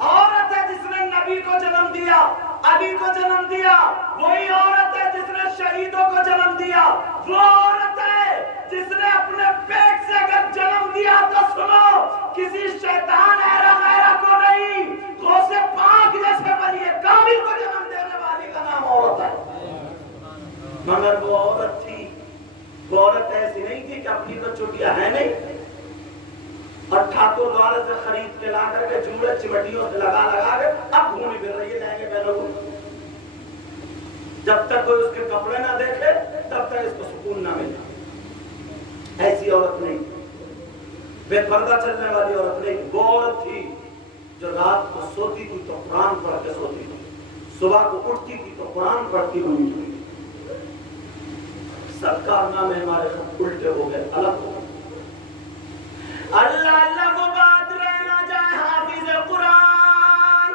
عورت ہے جس نے نبی کو جنم دیا, علی کو جنم دیا. وہی عورت ہے جس نے شہیدوں کو جنم دیا. وہ عورت ہے جس نے اپنے پیٹ سے اگر جنم دیا تو سنو کسی شیطان ایرا غیرہ کو نہیں, غوث پاک جیسے ولی کامل کو جنم دینے والی کا نام عورت ہے. مگر وہ عورت تھی, وہ عورت ایسی نہیں تھی کہ اپنی تو چٹیاں ہے نہیں اور ٹھاکر والے سے خرید کے لا کر کے جوڑے چمٹیوں سے لگا لگا کے اب گھومی پھر رہی ہے لہنگے پہنو. جب تک کوئی اس کے کپڑے نہ دیکھے تب تک اس کو سکون نہ ملے. ایسی عورت نہیں, بے پردہ چلنے والی عورت نہیں. وہ عورت تھی جو رات کو سوتی تھی تو قرآن پڑھ کے سوتی تھی, صبح کو اٹھتی تھی تو قرآن پڑھتی ہوئی تھی. سب کارنامے ہمارے الٹے ہو گئے, الگ ہو گئے. اللہ اللہ کو بات رہنا جائے حافظ قرآن.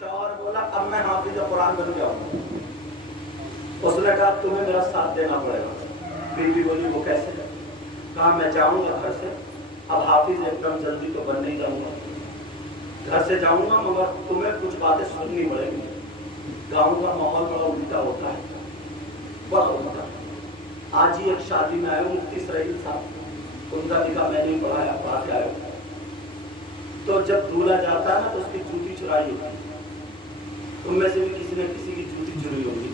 شوہر بولا اب میں حافظ قرآن بن جاؤں. اس نے کہا تمہیں میرا ساتھ دینا پڑے گا. بیوی بولی وہ کیسے؟ کہا میں جاؤں گا گھر سے, اب حافظ ایک دم جلدی تو بن نہیں جاؤں گا, گھر سے جاؤں گا مگر تمہیں کچھ باتیں سننی پڑے گی. گاؤں کا ماحول بڑا الٹا ہوتا ہے, بڑا الٹا. آج ہی ایک شادی میں آئے ہوں مفتی اسرائیل صاحب, ان کا نکاح میں نہیں پڑھایا, پڑھا کے آئے. تو جب دولہا جاتا ہے نا تو اس کی جوتی چرائی ہوتی ہے. ان میں سے بھی کسی نے کسی کی جوتی چری ہوگی.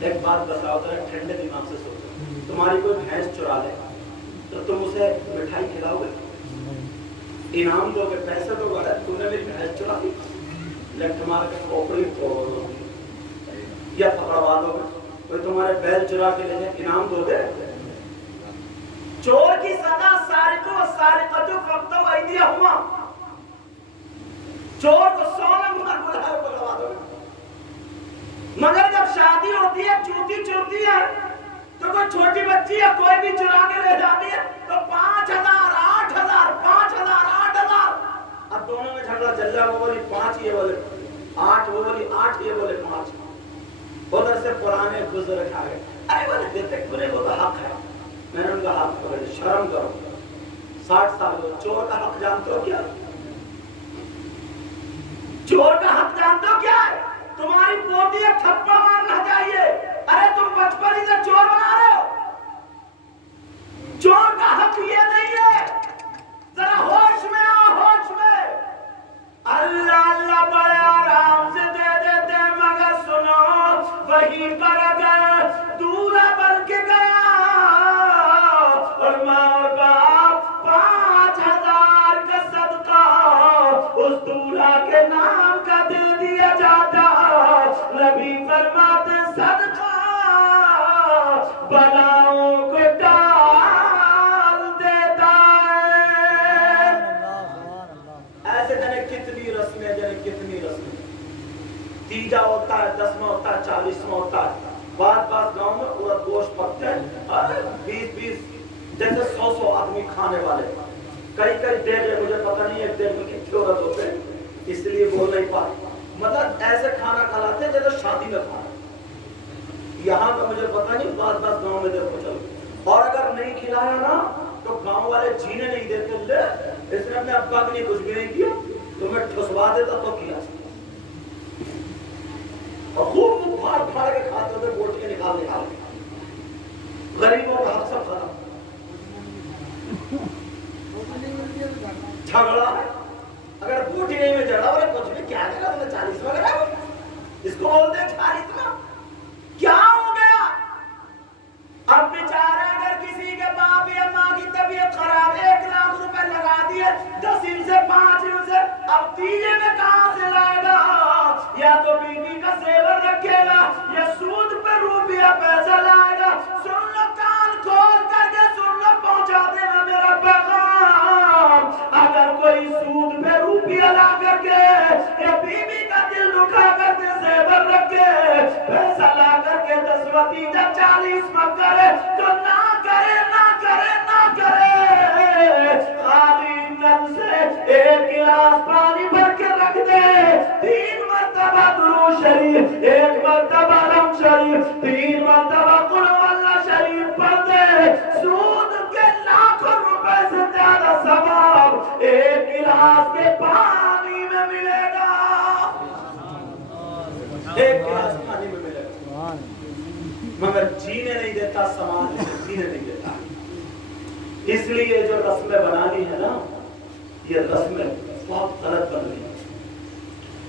ایک بات بتاؤ ذرا ٹھنڈے دماغ سے سوچو, تمہاری کوئی بھینس چرا لے تو تم اسے مٹھائی کھلاؤ گے, انعام دو گے, پیسے دو گے؟ تم نے میری بھینس چرا دی. लेफ्ट मार के खोपड़ी तोड़ दोगे या पकड़वा दोगे? कोई तुम्हारे बैल चुरा के ले जाए इनाम दोगे? चोर की सजा सारिको सारिकतु फक्तो आइदिया हुआ, चोर को 100 नंबर बुलाए पकड़वा दोगे। मगर जब शादी होती है, जूती चुरती है, तो कोई छोटी बच्ची या कोई भी चुरा के ले जाती है तो 5,000, 8,000, 5,000, 8,000। अब दोनों में झगड़ा चल रहा है, वो बोली 5, ये बोले 8, वो बोली 8, ये बोले 5। उधर से पुराने बुजुर्ग आ गए, अरे बोले देते पूरे को तो हक है। मैंने उनका हक पकड़े, शर्म करो, 60 साल हो, चोर का हक जानते हो क्या? चोर का हक जानते हो क्या है? तुम्हारी पोती एक थप्पड़ मारना चाहिए। अरे तुम बचपन ही से चोर बना रहे हो। चोर का हक ये नहीं है, जरा होश में आओ, होश में। अल्लाह अल्लाह बड़े आराम से दे देते, मगर सुनो वही पर अगर दूल्हा बन के गया और माँ और बाप 5,000 का सदका उस दूल्हा के नाम का दे दिया जाता, नबी फरमाते सदका बलाओं को डाल देता है। ऐसे जने कितनी रस्में, जने कितनी रस्में। तीजा होता है, 10वां होता है, 40वां होता है। बात गांव में पूरा गोश्त पकते हैं, 20 जैसे 100 आदमी खाने वाले। कई देर, मुझे पता नहीं एक देर में कितने औरत होते हैं, इसलिए बोल नहीं पाते। मतलब ऐसे खाना खिलाते हैं जैसे शादी में खाना। यहाँ का मुझे पता नहीं, बात गांव में देखो चलो। और अगर नहीं खिलाया ना तो गांव वाले जीने नहीं देते। ले इसने अपने अब्बा के लिए कुछ भी नहीं किया, तुम्हें ठुसवा देता तो किया। और खूब फाड़ के खाते हुए बोटियां निकाल के गरीबों का हक सब खराब। झगड़ा है, अगर बूटी नहीं में जड़ा बोले कुछ भी क्या देगा तुम्हें 40 वगैरह, इसको बोलते हैं 40। क्या हो गया? अब बेचारा अगर किसी के बाप या माँ की तबीयत खराब, 1 लाख रुपए लगा दिए, 10 दिन से 5 दिन से, अब तीजे में कहां से लाएगा? या तो बीवी का सेवर रखेगा या सूद पे रुपया पैसा लाएगा। सुन लो, कान खोल करके सुन लो, पहुंचा देना मेरा पैगाम। अगर कोई सूद पे रुपया ला करके या बीवी का दिल दुखा करके सेवर रखे, पैसा ला करके 10 वतीजा 40 मत करे तो ना करे, ना करे, ना करे। खाली नल से 1 गिलास पानी भर के रख दे, 3 मरतबा दुरूद शरीफ, 1 मरतबा रम शरीफ, 3 मरतबा कुल वल्लाह शरीफ पढ़ दे। सूद के लाखों रुपए से ज्यादा सवाब 1 गिलास के पानी में मिलेगा। 1 गिलास पानी में मिलेगा। मगर जीने नहीं देता समाज, इसे जीने नहीं देता। इसलिए जो रस्में बना ली है ना, ये रस्में बहुत गलत बन रही है।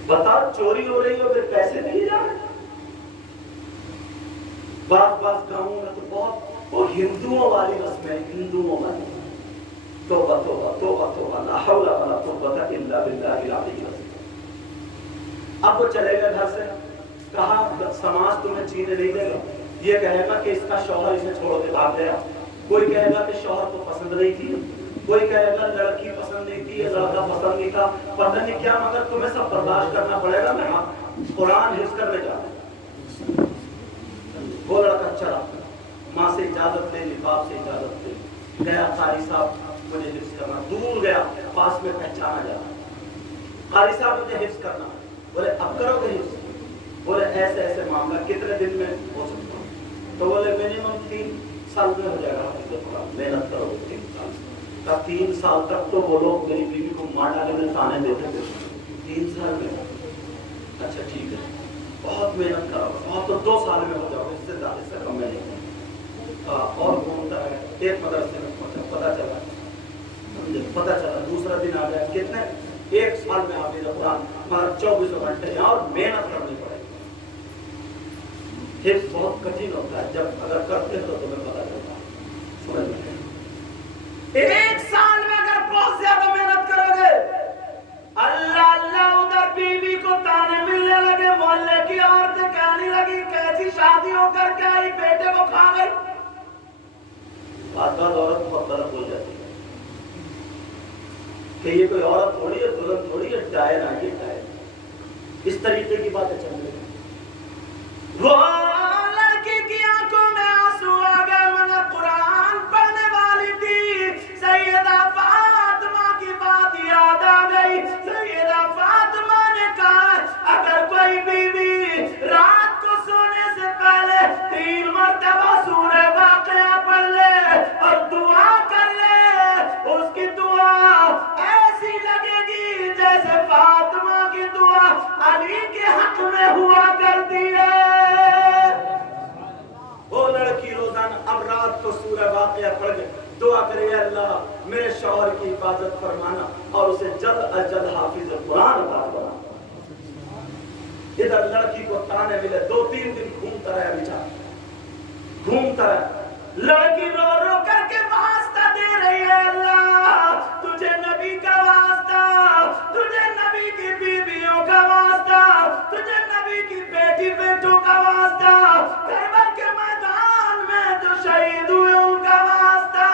बताओ, चोरी हो रही हो फिर पैसे दिए जा रहे। बात गाँवों में तो बहुत वो हिंदुओं वाली रस्में, हिंदुओं वाली। तौबा तौबा तौबा तौबा, ला हौला वला कुव्वता इल्ला बिल्लाहिल अलीय्यिल अज़ीम। अब वो चलेगा घर से, कहा समाज तुम्हें जीने नहीं देगा। ये कहेगा कि इसका शौहर इसे छोड़ के भाग गया, कोई कहेगा कि शौहर को पसंद नहीं थी, कोई कहेगा लड़की पसंद नहीं थी, लड़का पसंद नहीं था, पता नहीं क्या, मगर तुम्हें सब बर्दाश्त करना पड़ेगा। मैं कुरान हिफ्ज़ करने जा रहा हूं। वो लड़का चला, माँ से इजाजत ले ली, बाप से इजाजत ले गया, कारी साहब मुझे हिफ्ज़ करना। दूर गया, पास में पहचाना जा रहा, कारी साहब मुझे हिफ्ज़ करना। बोले अब करोगे हिफ्ज़? बोले ऐसे ऐसे मामला, कितने दिन में हो सकता है? तो बोले मिनिमम 3 साल में हो जाएगा, मेहनत करो 3 साल। तब 3 साल तक तो वो लोग मेरी बीवी को मार डालने में ताने देते थे। 3 साल में? अच्छा ठीक है, बहुत मेहनत करो, बहुत तो 2 साल में हो जाओगे, इससे ज्यादा से कम में नहीं। और घूमता है, एक मदरसे में पहुंचा, पता चला दूसरा दिन आ गया, कितने 1 साल में आप कुरान, मगर 24 घंटे और मेहनत करनी पड़ेगी। हिफ्ज़ बहुत कठिन होता है, जब अगर करते हो तो तुम्हें पता चलता है। समझ में 1 साल में अगर बहुत ज्यादा मेहनत करोगे, अल्लाह अल्लाह उधर बीवी को بعد عورت بہت غلط بول جاتی ہے کہ یہ کوئی عورت تھوڑی ہے، دلہن تھوڑی ہے، ٹائر آگے ٹائر، اس طریقے کی باتیں چل رہی ہیں۔ وہ لڑکی کی آنکھوں میں آنسو آ گئے، مگر قرآن پڑھنے والی تھی، سیدہ فاطمہ کی بات یاد آ گئی۔ سیدہ فاطمہ نے کہا اگر کوئی بیوی رات کو سونے سے پہلے 3 مرتبہ سورہ واقعہ پڑھ لے اور دعا کر لے، اس کی دعا ایسی لگے گی جیسے فاطمہ کی دعا علی کے حق میں ہوا کرتی ہے۔ وہ لڑکی روزانہ اب رات کو سورہ واقعہ پڑھ کے دعا کرے، اے اللہ میرے شوہر کی حفاظت فرمانا اور اسے جلد از جلد حافظ قرآن عطا فرما۔ ادھر لڑکی کو تانے ملے، 2-3 دن گھومتا رہا بیچارہ، گھومتا رہا۔ لڑکی رو رو کر کے واسطہ دے رہی ہے، اللہ تجھے نبی کا واسطہ، تجھے نبی کی بیویوں کا واسطہ، تجھے نبی کی بیٹی بیٹوں کا واسطہ، کربلا کے میدان میں جو شہید ہوئے ان کا واسطہ۔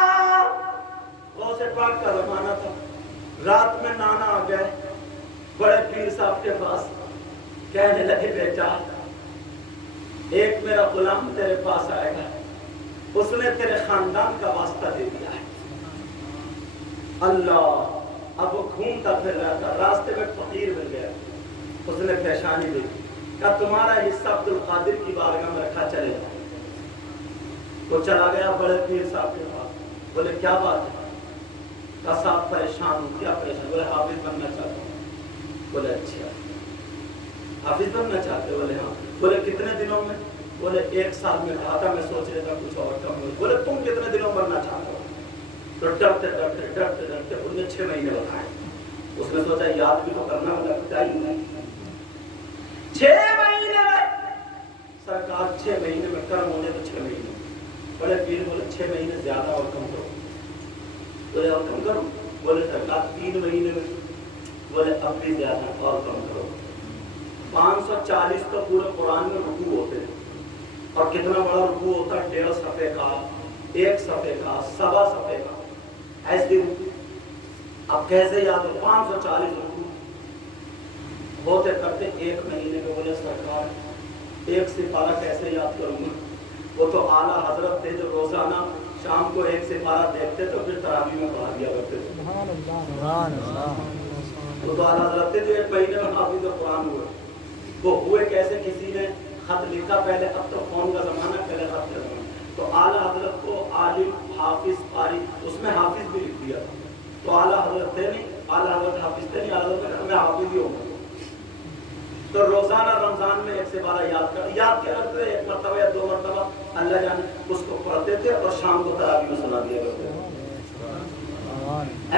غوث پاک کا زمانہ تھا، رات میں نانا آ گئے بڑے پیر صاحب کے پاس، کہنے لگے بیٹا ایک میرا غلام تیرے پاس آئے گا، اس نے تیرے خاندان کا واسطہ دے دیا ہے۔ اللہ، اب وہ گھومتا پھر رہا تھا، راستے میں فقیر مل گیا، اس نے پیشانی دیکھی، کہا تمہارا حصہ عبد القادر کی بارگاہ میں رکھا، چلے جائے۔ وہ چلا گیا بڑے پیر صاحب کے پاس، بولے کیا بات ہے؟ کہا صاحب پریشان ہوں۔ کیا پریشان؟ بولے حافظ بننا چاہتا ہوں۔ بولے اچھا حافظ بننا چاہتے؟ بولے ہاں۔ بولے کتنے دنوں میں؟ بولے 1 سال میں کہا تھا، میں سوچ رہا تھا کچھ اور کم ہو۔ بولے تم کتنے دنوں بننا چاہتے ہو؟ تو ڈرتے ڈرتے ڈرتے ڈرتے انہوں نے 6 مہینے بتائے۔ اس نے سوچا یاد بھی تو کرنا ہوگا، ٹائم نہیں۔ 6 مہینے میں سرکار 6 مہینے میں کرم ہونے تو 6 مہینے۔ بڑے پیر بولے 6 مہینے زیادہ اور کم کرو۔ بولے اور کم کرو؟ بولے سرکار 3 مہینے میں۔ بولے اب بھی زیادہ اور کم کرو۔ 540 تو پورے قرآن میں رکوع ہوتے ہیں، اور کتنا بڑا رکوع ہوتا ہے؟ 1.5 صفحے کا، 1 صفحے کا، 1.25 صفحے کا، ایسے رکوع۔ اب کیسے یاد ہو 540 رکوع ہوتے کرتے 1 مہینے میں؟ بولے سرکار 1 سپارہ کیسے یاد کروں گا؟ وہ تو اعلیٰ حضرت تھے جو روزانہ شام کو 1 سپارہ دیکھتے تو پھر تراویح میں پڑھا دیا کرتے تھے۔ سبحان اللہ۔ وہ تو اعلیٰ حضرت تھے جو 1 مہینے میں حافظ قرآن ہوئے۔ وہ ہوئے کیسے؟ کسی نے خط لکھا، پہلے اب تو فون کا زمانہ، پہلے خط کا زمانہ، تو اعلیٰ حضرت کو عالم حافظ قاری، اس میں حافظ بھی لکھ دیا تھا۔ تو اعلیٰ حضرت تھے نہیں، اعلیٰ حضرت حافظ تھے نہیں، اعلیٰ حضرت نے کہا میں حافظ ہی ہوں۔ تو روزانہ رمضان میں 1 سپارہ یاد کیا کرتے تھے، 1 مرتبہ یا 2 مرتبہ اللہ جانے، اس کو پڑھتے تھے اور شام کو تراویح میں سنا دیا کرتے تھے۔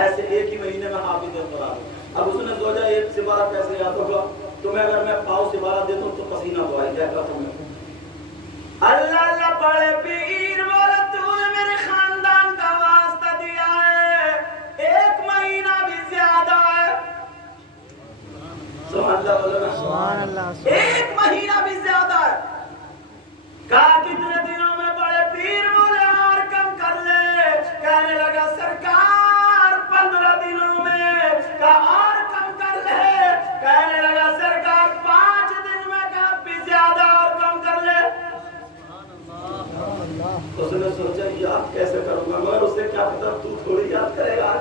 ایسے 1 ہی مہینے میں حافظ قرآن۔ اب اس نے سوچا 1 سپارہ کیسے یاد ہوگا؟ تمہیں اگر میں 100 سپارہ دے دوں تو پسینہ بہائے جائے گا تمہیں۔ اللہ اللہ بڑے پیر بولے تو نے میرے خاندان کا واسطہ دیا ہے، 1 مہینہ بھی زیادہ ہے۔ سبحان اللہ بولو نا، سبحان اللہ۔ 1 مہینہ بھی زیادہ ہے۔ کہا کتنے دنوں میں؟ بڑے پیر بولے اور کم کر لے۔ کہنے لگا سرکار 15 دنوں میں۔ کہا اور کم کر لے۔ کہنے لگا سرکار 5 دن میں۔ کہا بھی زیادہ اور کم کر لے۔ اس نے سوچا یاد کیسے کروں گا، مگر اسے کیا پتا تو تھوڑی یاد کرے گا،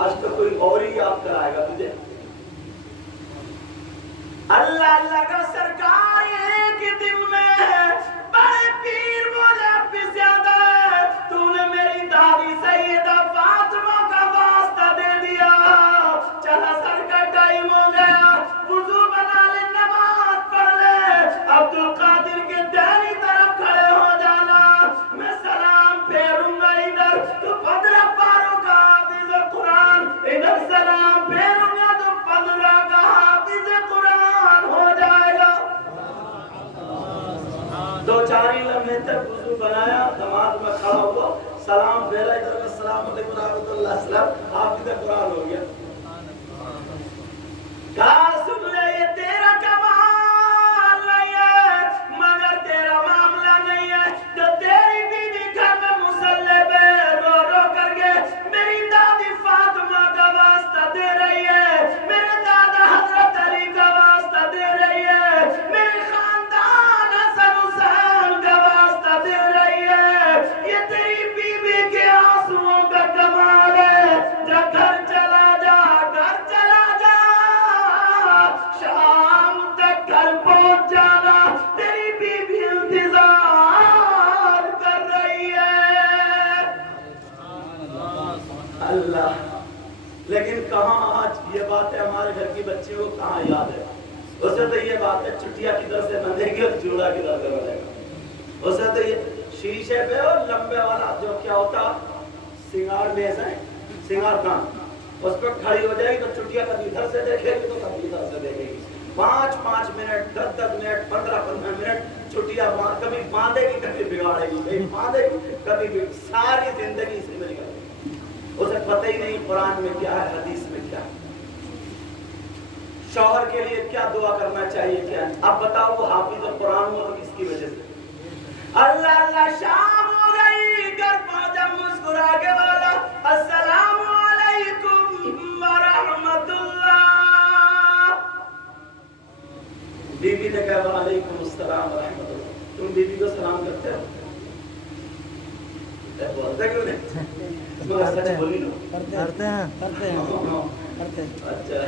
آج تو کوئی اور ہی یاد کرائے گا تجھے۔ اللہ اللہ کا سرکار 1 ہی دن میں۔ بڑے پیر بولے اب بھی زیادہ ہے، تو نے میری دادی سیدہ فاطمہ کا واسطہ دے دیا۔ چلا سر کا ٹائم ہو گیا، وضو بنا لے، نماز پڑھ لے، عبد القادر کے دہنی طرف کھڑے ہو جانا، میں سلام پھیروں گا ادھر تو 15 پاروں کا حافظ قرآن، ادھر سلام پھیروں گا تو 15 کا حافظ قرآن ہو جائے اپنی بچیوں کو کہاں یاد ہے؟ اسے تو یہ بات ہے چٹیا کدھر سے بندھے گی اور چوڑا کدھر سے بندھے گا. اسے تو یہ شیشے پہ اور لمبے والا جو کیا ہوتا سنگار میز ہے سنگار کان اس پہ کھڑی ہو جائے گی تو چٹیا کبھی ادھر سے دیکھے گی تو کبھی ادھر سے دیکھے گی. 5 منٹ 10 منٹ 15 منٹ چٹیا کبھی باندھے گی کبھی بگاڑے گی کبھی باندھے گی کبھی ساری زندگی اسی میں نکل گئی. اسے پتہ ہی نہیں قرآن میں کیا ہے حدیث میں کیا ہے. شوہر کے لیے کیا دعا کرنا چاہیے کیا نہیں. اب بتاؤ وہ حافظ قرآن ہوا تو کس کی وجہ سے؟ اللہ اللہ شام ہو گئی گھر پہنچا مسکرا کے والا السلام علیکم ورحمت اللہ. بیوی نے کہا وعلیکم السلام ورحمت اللہ. تم بیوی کو سلام کرتے ہو؟ بولتے کیوں نہیں؟ سچ بولی لو. کرتے ہیں. اچھا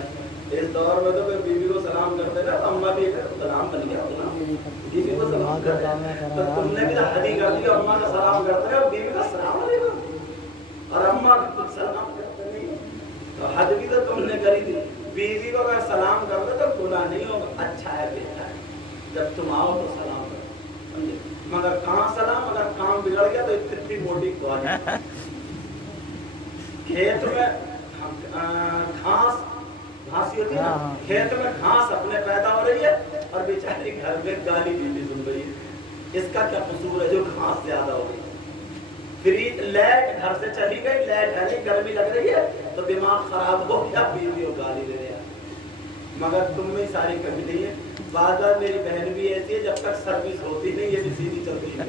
اس دور میں تو کوئی بیوی کو سلام کرتے نا اماں بھی سلام بن گیا ہونا. بیوی کو سلام کرتے تو تم نے بھی حدی کر دیا اماں کا سلام کرتے اور بیوی کا سلام علیکم اور اماں کا سلام کرتے نہیں. تو حد بھی تو تم نے کری تھی. بیوی کو اگر سلام کر دے تو گناہ نہیں ہوگا اچھا ہے بہتر ہے. جب تم آؤ تو سلام کرو سمجھے. مگر کہاں سلام اگر کام بگڑ گیا تو اتنی موٹی کواری. کھیت میں گھاسی ہوتی ہے نا کھیت میں گھاس اپنے پیدا ہو رہی ہے اور بیچاری گھر میں گالی بیوی سن رہی ہے. اس کا کیا قصور ہے جو گھاس زیادہ ہو گئی. فریج لائٹ گھر سے چلی گئی لائٹ ہے نہیں گرمی لگ رہی ہے تو دماغ خراب ہو گیا بیوی کو گالی دے رہا. مگر تم میں ساری کمی نہیں ہے. بعد بار میری بہن بھی ایسی ہے جب تک سروس ہوتی نہیں یہ بھی سیدھی چلتی ہے.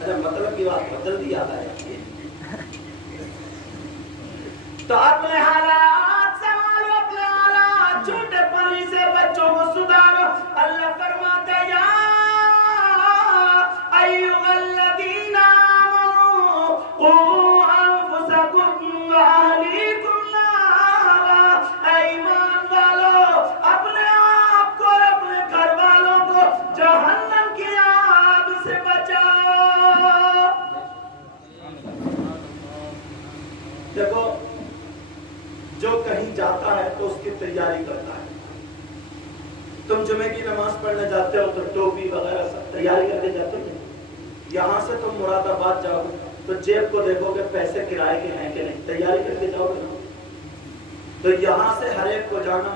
اچھا مطلب کی بات بہت جلدی یاد آ جاتی ہے. تو اپنے حالات سنبھالو اپنے حالات چھوٹے پانی سے بچوں کو سدھارو. اللہ فرماتا ہے یا ایھا الذین آمنوا قوا انفسکم واہلیکم نارا. ایمان والو اپنے آپ کو اور اپنے گھر والوں کو جہنم کی آگ سے بچاؤ. دیکھو جو کہیں جاتا ہے تو اس کی تیاری کرتا ہے. تم جمعے کی نماز پڑھنے جاتے ہو تو ٹوپی وغیرہ سب تیاری کر کے جاتے ہو. یہاں سے تم مراد آباد جاؤ گے تو جیب کو دیکھو گے پیسے کرائے کے ہیں کہ نہیں تیاری کر کے جاؤ گے. تو یہاں سے ہر ایک کو جانا.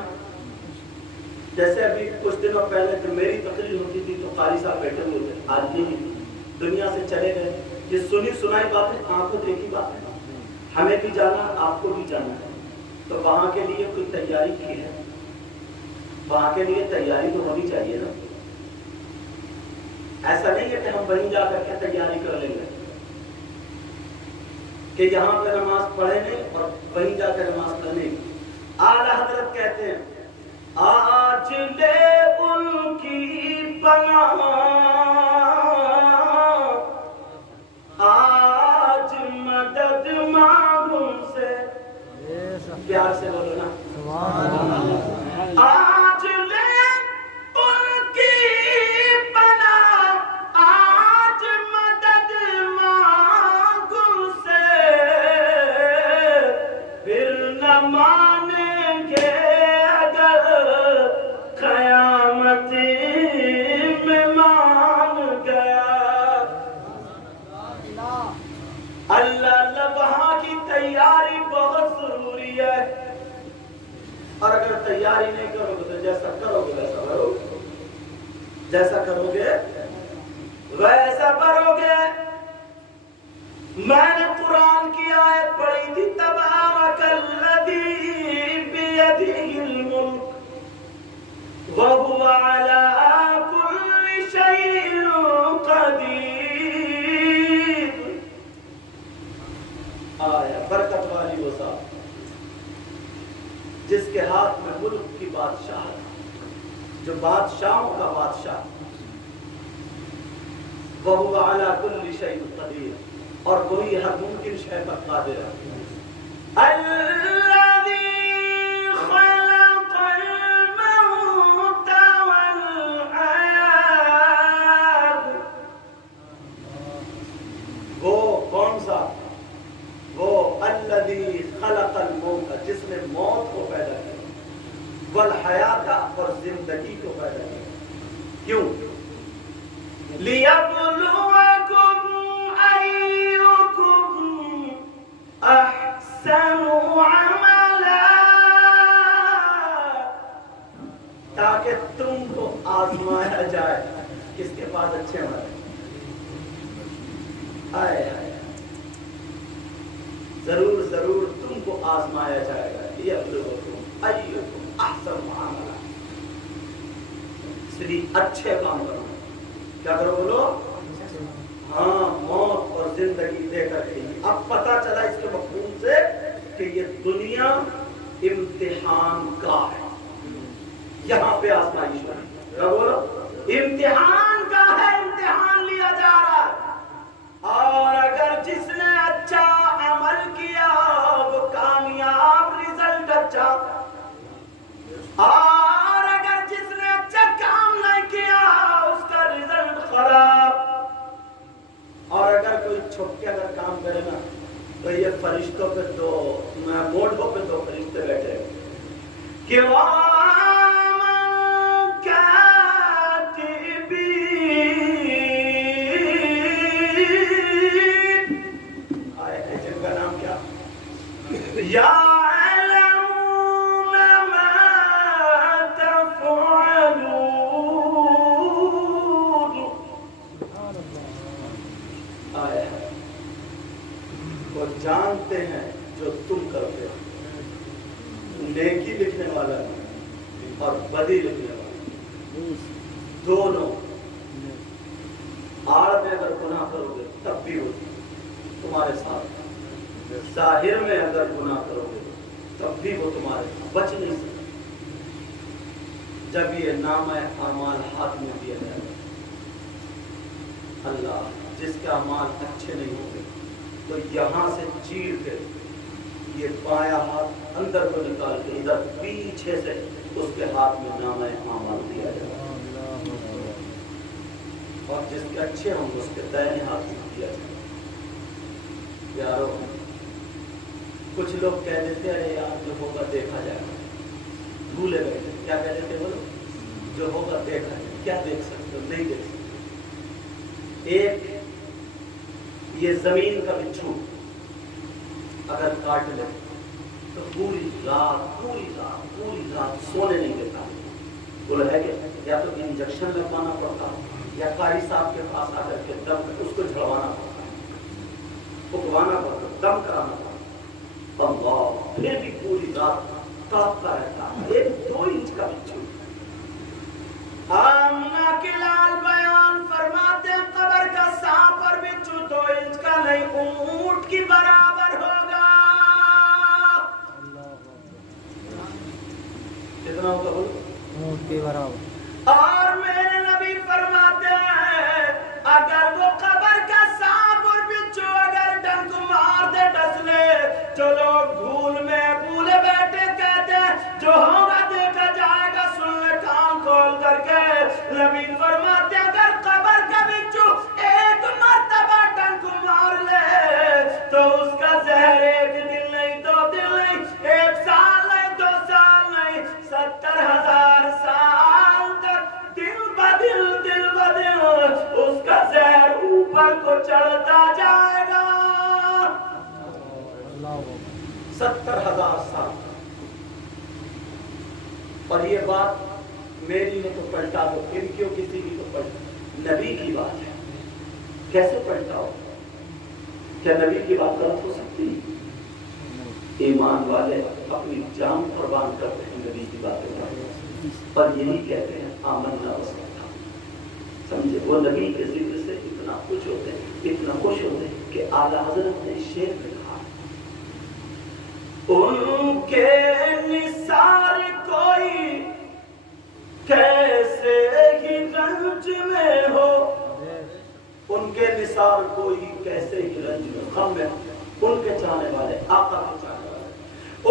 جیسے ابھی کچھ دنوں پہلے جو میری تقریر ہوتی تھی تو قاری صاحب بیٹھے ہوئے تھے آج نہیں دنیا سے چلے گئے. یہ سنی سنائی بات ہے آنکھوں دیکھی بات ہے. ہمیں بھی جانا آپ کو بھی جانا ہے. تو وہاں کے لیے کوئی تیاری کی ہے. وہاں کے لیے تیاری تو ہونی چاہیے نا. ایسا نہیں ہے کہ ہم وہیں جا کر کے تیاری کر لیں گے کہ یہاں پہ نماز پڑھے نہیں اور وہیں جا کے نماز پڑھنے. اعلیٰ حضرت کہتے ہیں آج لے ان کی پناہ آج مدد مانگوں سے. پیار سے بولو نا آج لے ان کی پناہ آج مدد مانگوں سے پھر نہ مانیں گے اگر قیامت میں مان گیا. اللہ اللہ وہاں کی تیاری بہت ضروری ہے. اور اگر تیاری نہیں کرو گے تو جیسا کرو گے ویسا بھرو گے. جیسا کرو گے ویسا بھرو گے. میں نے قرآن کی آیت پڑھی تھی تبارک الذی بیدہ الملک وہو علی کل شیء قدیر. آیا برکت والی وہ صاحب جس کے ہاتھ میں ملک کی بادشاہ جو بادشاہوں کا بادشاہ وہو علی کل شیء قدیر اور وہی ہر ممکن شے پر قادر ہے. الذی خلق الموت والحیات. وہ کون سا؟ وہ الذی خلق الموت جس نے موت کو پیدا کیا. वल-हयात, और जिंदगी को पैदा किया। क्यों? लियब्लुवकुम अय्युकुम अहसनु अमला, ताकि तुमको आजमाया जाए किसके पास अच्छे अमल आए। जरूर जरूर तुमको आजमाया जाएगा। लियब्लुवकुम अय्युकुम अहसनु अमला, इसलिए अच्छे काम करो। क्या करो बोलो? हाँ, मौत और जिंदगी देकर के। अब पता चला इसके मफहूम से कि ये दुनिया इम्तिहान का है, यहाँ पे आजमाइश है। क्या बोलो? इम्तिहान का है, इम्तिहान लिया जा रहा है। और अगर जिसने अच्छा अमल किया वो कामयाब, रिजल्ट अच्छा। और अगर जिसने अच्छा काम नहीं किया उसका रिजल्ट खराब। और अगर कोई छुप के अगर काम करे ना तो ये फरिश्तों पे दो मोड़ों पे दो फरिश्ते बैठे कि जिनका नाम क्या? यालमून मा तफ़अलून। वो जानते हैं जो तुम करते हो। नेकी लिखने वाला और बदी लिखने वाला दोनों। आड़ में अगर गुनाह करोगे तब भी वो तुम्हारे साथ, जाहिर में अगर गुनाह करोगे तब भी वो तुम्हारे बच नहीं सकते। जब ये नामा अमाल हाथ में दिया जाएगा, अल्लाह जिसके अमाल अच्छे नहीं होंगे तो यहाँ से चीर के ये बाया हाथ अंदर को निकाल के इधर पीछे से उसके हाथ में नामा अमाल दिया जाएगा, और जिसके अच्छे होंगे उसके दाहिने हाथ में दिया जाएगा। यारो, कुछ लोग कह देते हैं यार जो होगा देखा जाएगा, भूले बैठे। क्या कह देते बोलो? जो होगा देखा जाएगा। क्या देख सकते हो? नहीं देख सकते। एक ये जमीन का बिच्छू अगर काट ले तो पूरी रात सोने नहीं देता। बोला है कि या तो इंजेक्शन लगवाना पड़ता या कारी साहब के पास आकर के दम उसको झड़वाना पड़ता, उगवाना पड़ता, दम कराना पड़ता। अल्लाह, फिर भी पूरी रात तड़पता रहता। 1-2 इंच का बिच्छू। आमना के लाल बयान फरमाते हैं कब्र का सांप और बिच्छू 2 इंच का नहीं, ऊंट की बराबर होगा। कितना होगा बोलो? ऊंट के बराबर। और मेरे नबी फरमाते हैं अगर वो कब्र का सांप और बिच्छू अगर डंक मार दे, डस ले, जो लोग भूल में भूले बैठे कहते हैं जो होगा देखा जाएगा, सुन ले कान खोल करके। नबी फरमाते अगर कब्र का बिच्छू एक मर्तबा डंक मार ले तो उसका जहर 1 दिन नहीं, 2 दिन नहीं, 1 साल नहीं, 2 साल नहीं, 70,000 साल तक दिन ब दिन उसका जहर ऊपर को चढ़ता जाएगा। 70,000 साल। और ये बात मेरी है तो पलटा दो, इनकी किसी की तो पलटा। नबी की बात है, कैसे पलटाओ? क्या नबी की बात गलत हो सकती है? ईमान वाले अपनी जान कुर्बान करते हैं नबी की बातें पर यही कहते हैं आमन्ना वसल्लम। समझे? वो नबी के जिक्र से इतना खुश होते हैं, इतना खुश होते हैं कि आला हजरत ने शेर लिखा, उनके निसार कोई कैसे ही रंज में हो, उनके निसार कोई कैसे ही रंज में, गम में, उनके चाहने वाले, आका के चाहने वाले,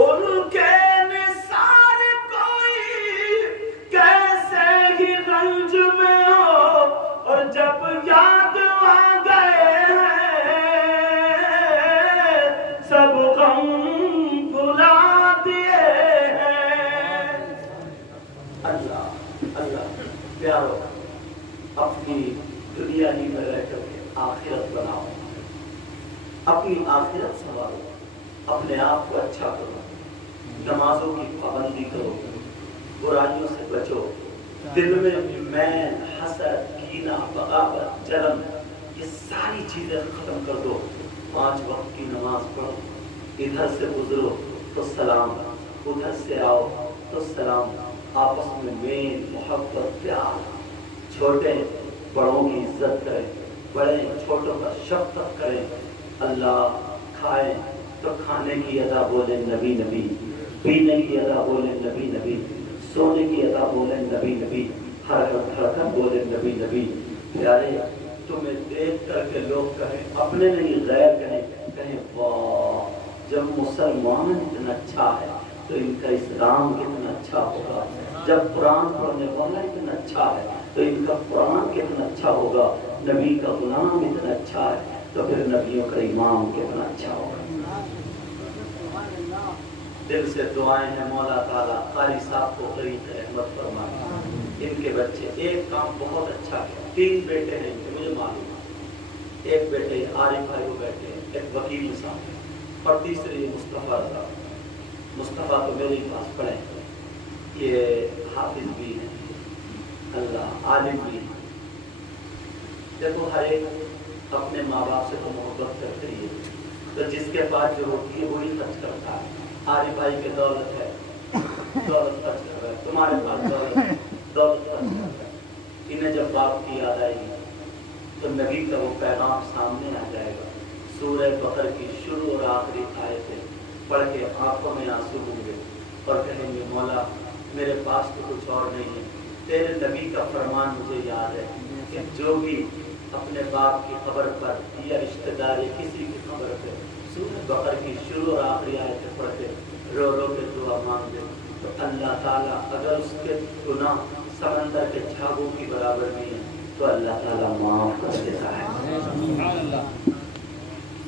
उनके निसार कोई कैसे ही रंज में हो, और जब याद आ गए हैं सब गम भुला दिए हैं। अल्लाह अल्लाह प्यारो, अपनी दुनिया ही में रह करके आखिरत बनाओ, अपनी आखिरत संभालो, अपने आप को अच्छा करो, नमाजों की पाबंदी करो, बुराइयों से बचो, दिल में मैल, हसद, कीना, बगावत, जलन, ये सारी चीजें खत्म कर दो। 5 वक्त की नमाज पढ़ो, इधर से गुजरो तो सलाम, उधर से आओ तो सलाम, आपस में मेल, मोहब्बत, प्यार, छोटे बड़ों की इज्जत करें, बड़े छोटों का शफ़क़त करें। अल्लाह खाए तो खाने की अदा बोले नबी नबी, पीने की अदा बोले नबी नबी, सोने की अदा बोले नबी नबी, हरकत बोले नबी नबी। प्यारे, तुम्हें देख करके लोग कहें, अपने नहीं गैर कहें वाह, जब मुसलमान इतना अच्छा है तो इनका इस्लाम कितना अच्छा होगा, जब कुरान पढ़ने वाला इतना अच्छा है तो इनका कुरान कितना अच्छा होगा, नबी का गुलाम इतना अच्छा है तो फिर नबियों का इमाम कितना अच्छा होगा। दिल से दुआएं हैं मौला ताला कारी साहब को तरीक़ रहमत फरमाए। इनके बच्चे एक काम बहुत अच्छा है, 3 बेटे हैं इनके, मुझे मालूम है। एक बेटे आरिफ भाई को बेटे, एक वकील साहब और तीसरे मुस्तफ़ा साहब। मुस्तफ़ा तो मेरे पास पढ़े, ये हाफिज भी हैं, अल्लाह आलिम भी हैं। देखो हर एक अपने माँ बाप से तो मोहब्बत करते ही है, तो जिसके पास जो होती है वही खर्च करता है। आरिफ भाई के दौलत है, दौलत खर्च कर रहा है, तुम्हारे पास दौलत है, दौलत खर्च कर रहा है। इन्हें जब बाप की याद आएगी तो नबी का वो पैगाम सामने आ जाएगा। सूरह बकर की शुरू और आखिरी आयतें पढ़ के आंखों में आंसू होंगे और कहेंगे मौला मेरे पास तो कुछ और नहीं है, तेरे नबी का फरमान मुझे याद है कि जो भी अपने बाप की खबर पर या रिश्तेदार या किसी की खबर पर सूरह बकर की शुरू और आखिरी आयतें पढ़ के रो रो के दुआ मांगे तो अल्लाह ताला अगर उसके गुनाह समंदर के छागों की बराबर नहीं है तो अल्लाह ताला माफ कर देता है।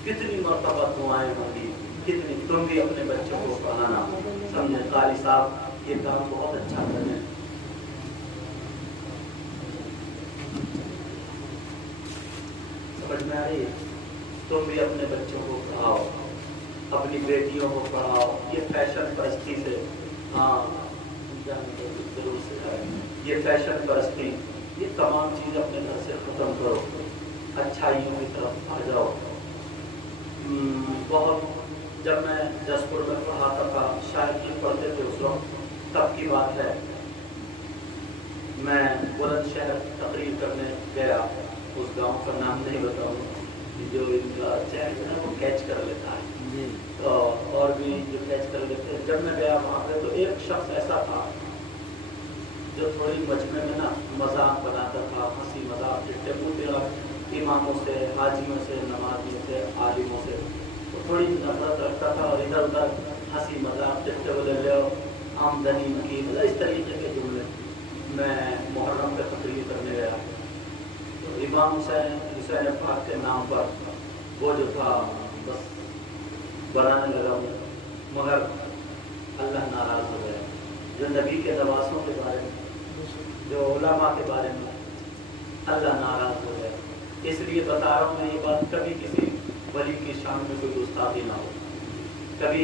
कितनी मर्तबा दुआएं होंगी, कितनी। तुम भी अपने बच्चों को पढ़ाना, समझे कारी साहब ये काम बहुत अच्छा कर रहे हैं। समझ में आ रही है? तुम भी अपने बच्चों को पढ़ाओ, अपनी बेटियों को पढ़ाओ। ये फैशन परस्ती से, हाँ जरूर से, ये फैशन परस्ती, ये तमाम चीज़ अपने घर से ख़त्म करो, अच्छाइयों की तरफ आ जाओ। बहुत जब मैं जसपुर में पढ़ाता था, शायद ये पढ़ते थे उस वक्त, तब की बात है, मैं बुलंदशहर तकरीर करने गया। उस गांव का नाम नहीं बताऊँ, जो इनका चैनल है वो कैच कर लेता है, तो और भी जो कैच कर लेते हैं। जब मैं गया वहाँ पे तो एक शख्स ऐसा था जो थोड़ी मजमे में ना मजाक बनाता था, हंसी मजाक, टिट्टे इमामों से, हाजियों से, नमाजियों से, आलिमों से तो थोड़ी नफरत रखता था और इधर उधर हंसी मजाक, टिट्टे बोले लो, आमदनी की, मतलब इस तरीके के जुमले। मैं मुहर्रम पे तकरीर करने गया तो इमाम हुसैन पाक के नाम पर वो जो था बस बनाने लगा हूँ, मगर अल्लाह नाराज़ हो गया। जो नबी के नवासों के बारे में, जो उलमा के बारे में अल्लाह नाराज़ हो गया। इसलिए बता रहा हूँ मैं ये बात, कभी किसी वली की शान में कोई गुस्ताखी ना हो, कभी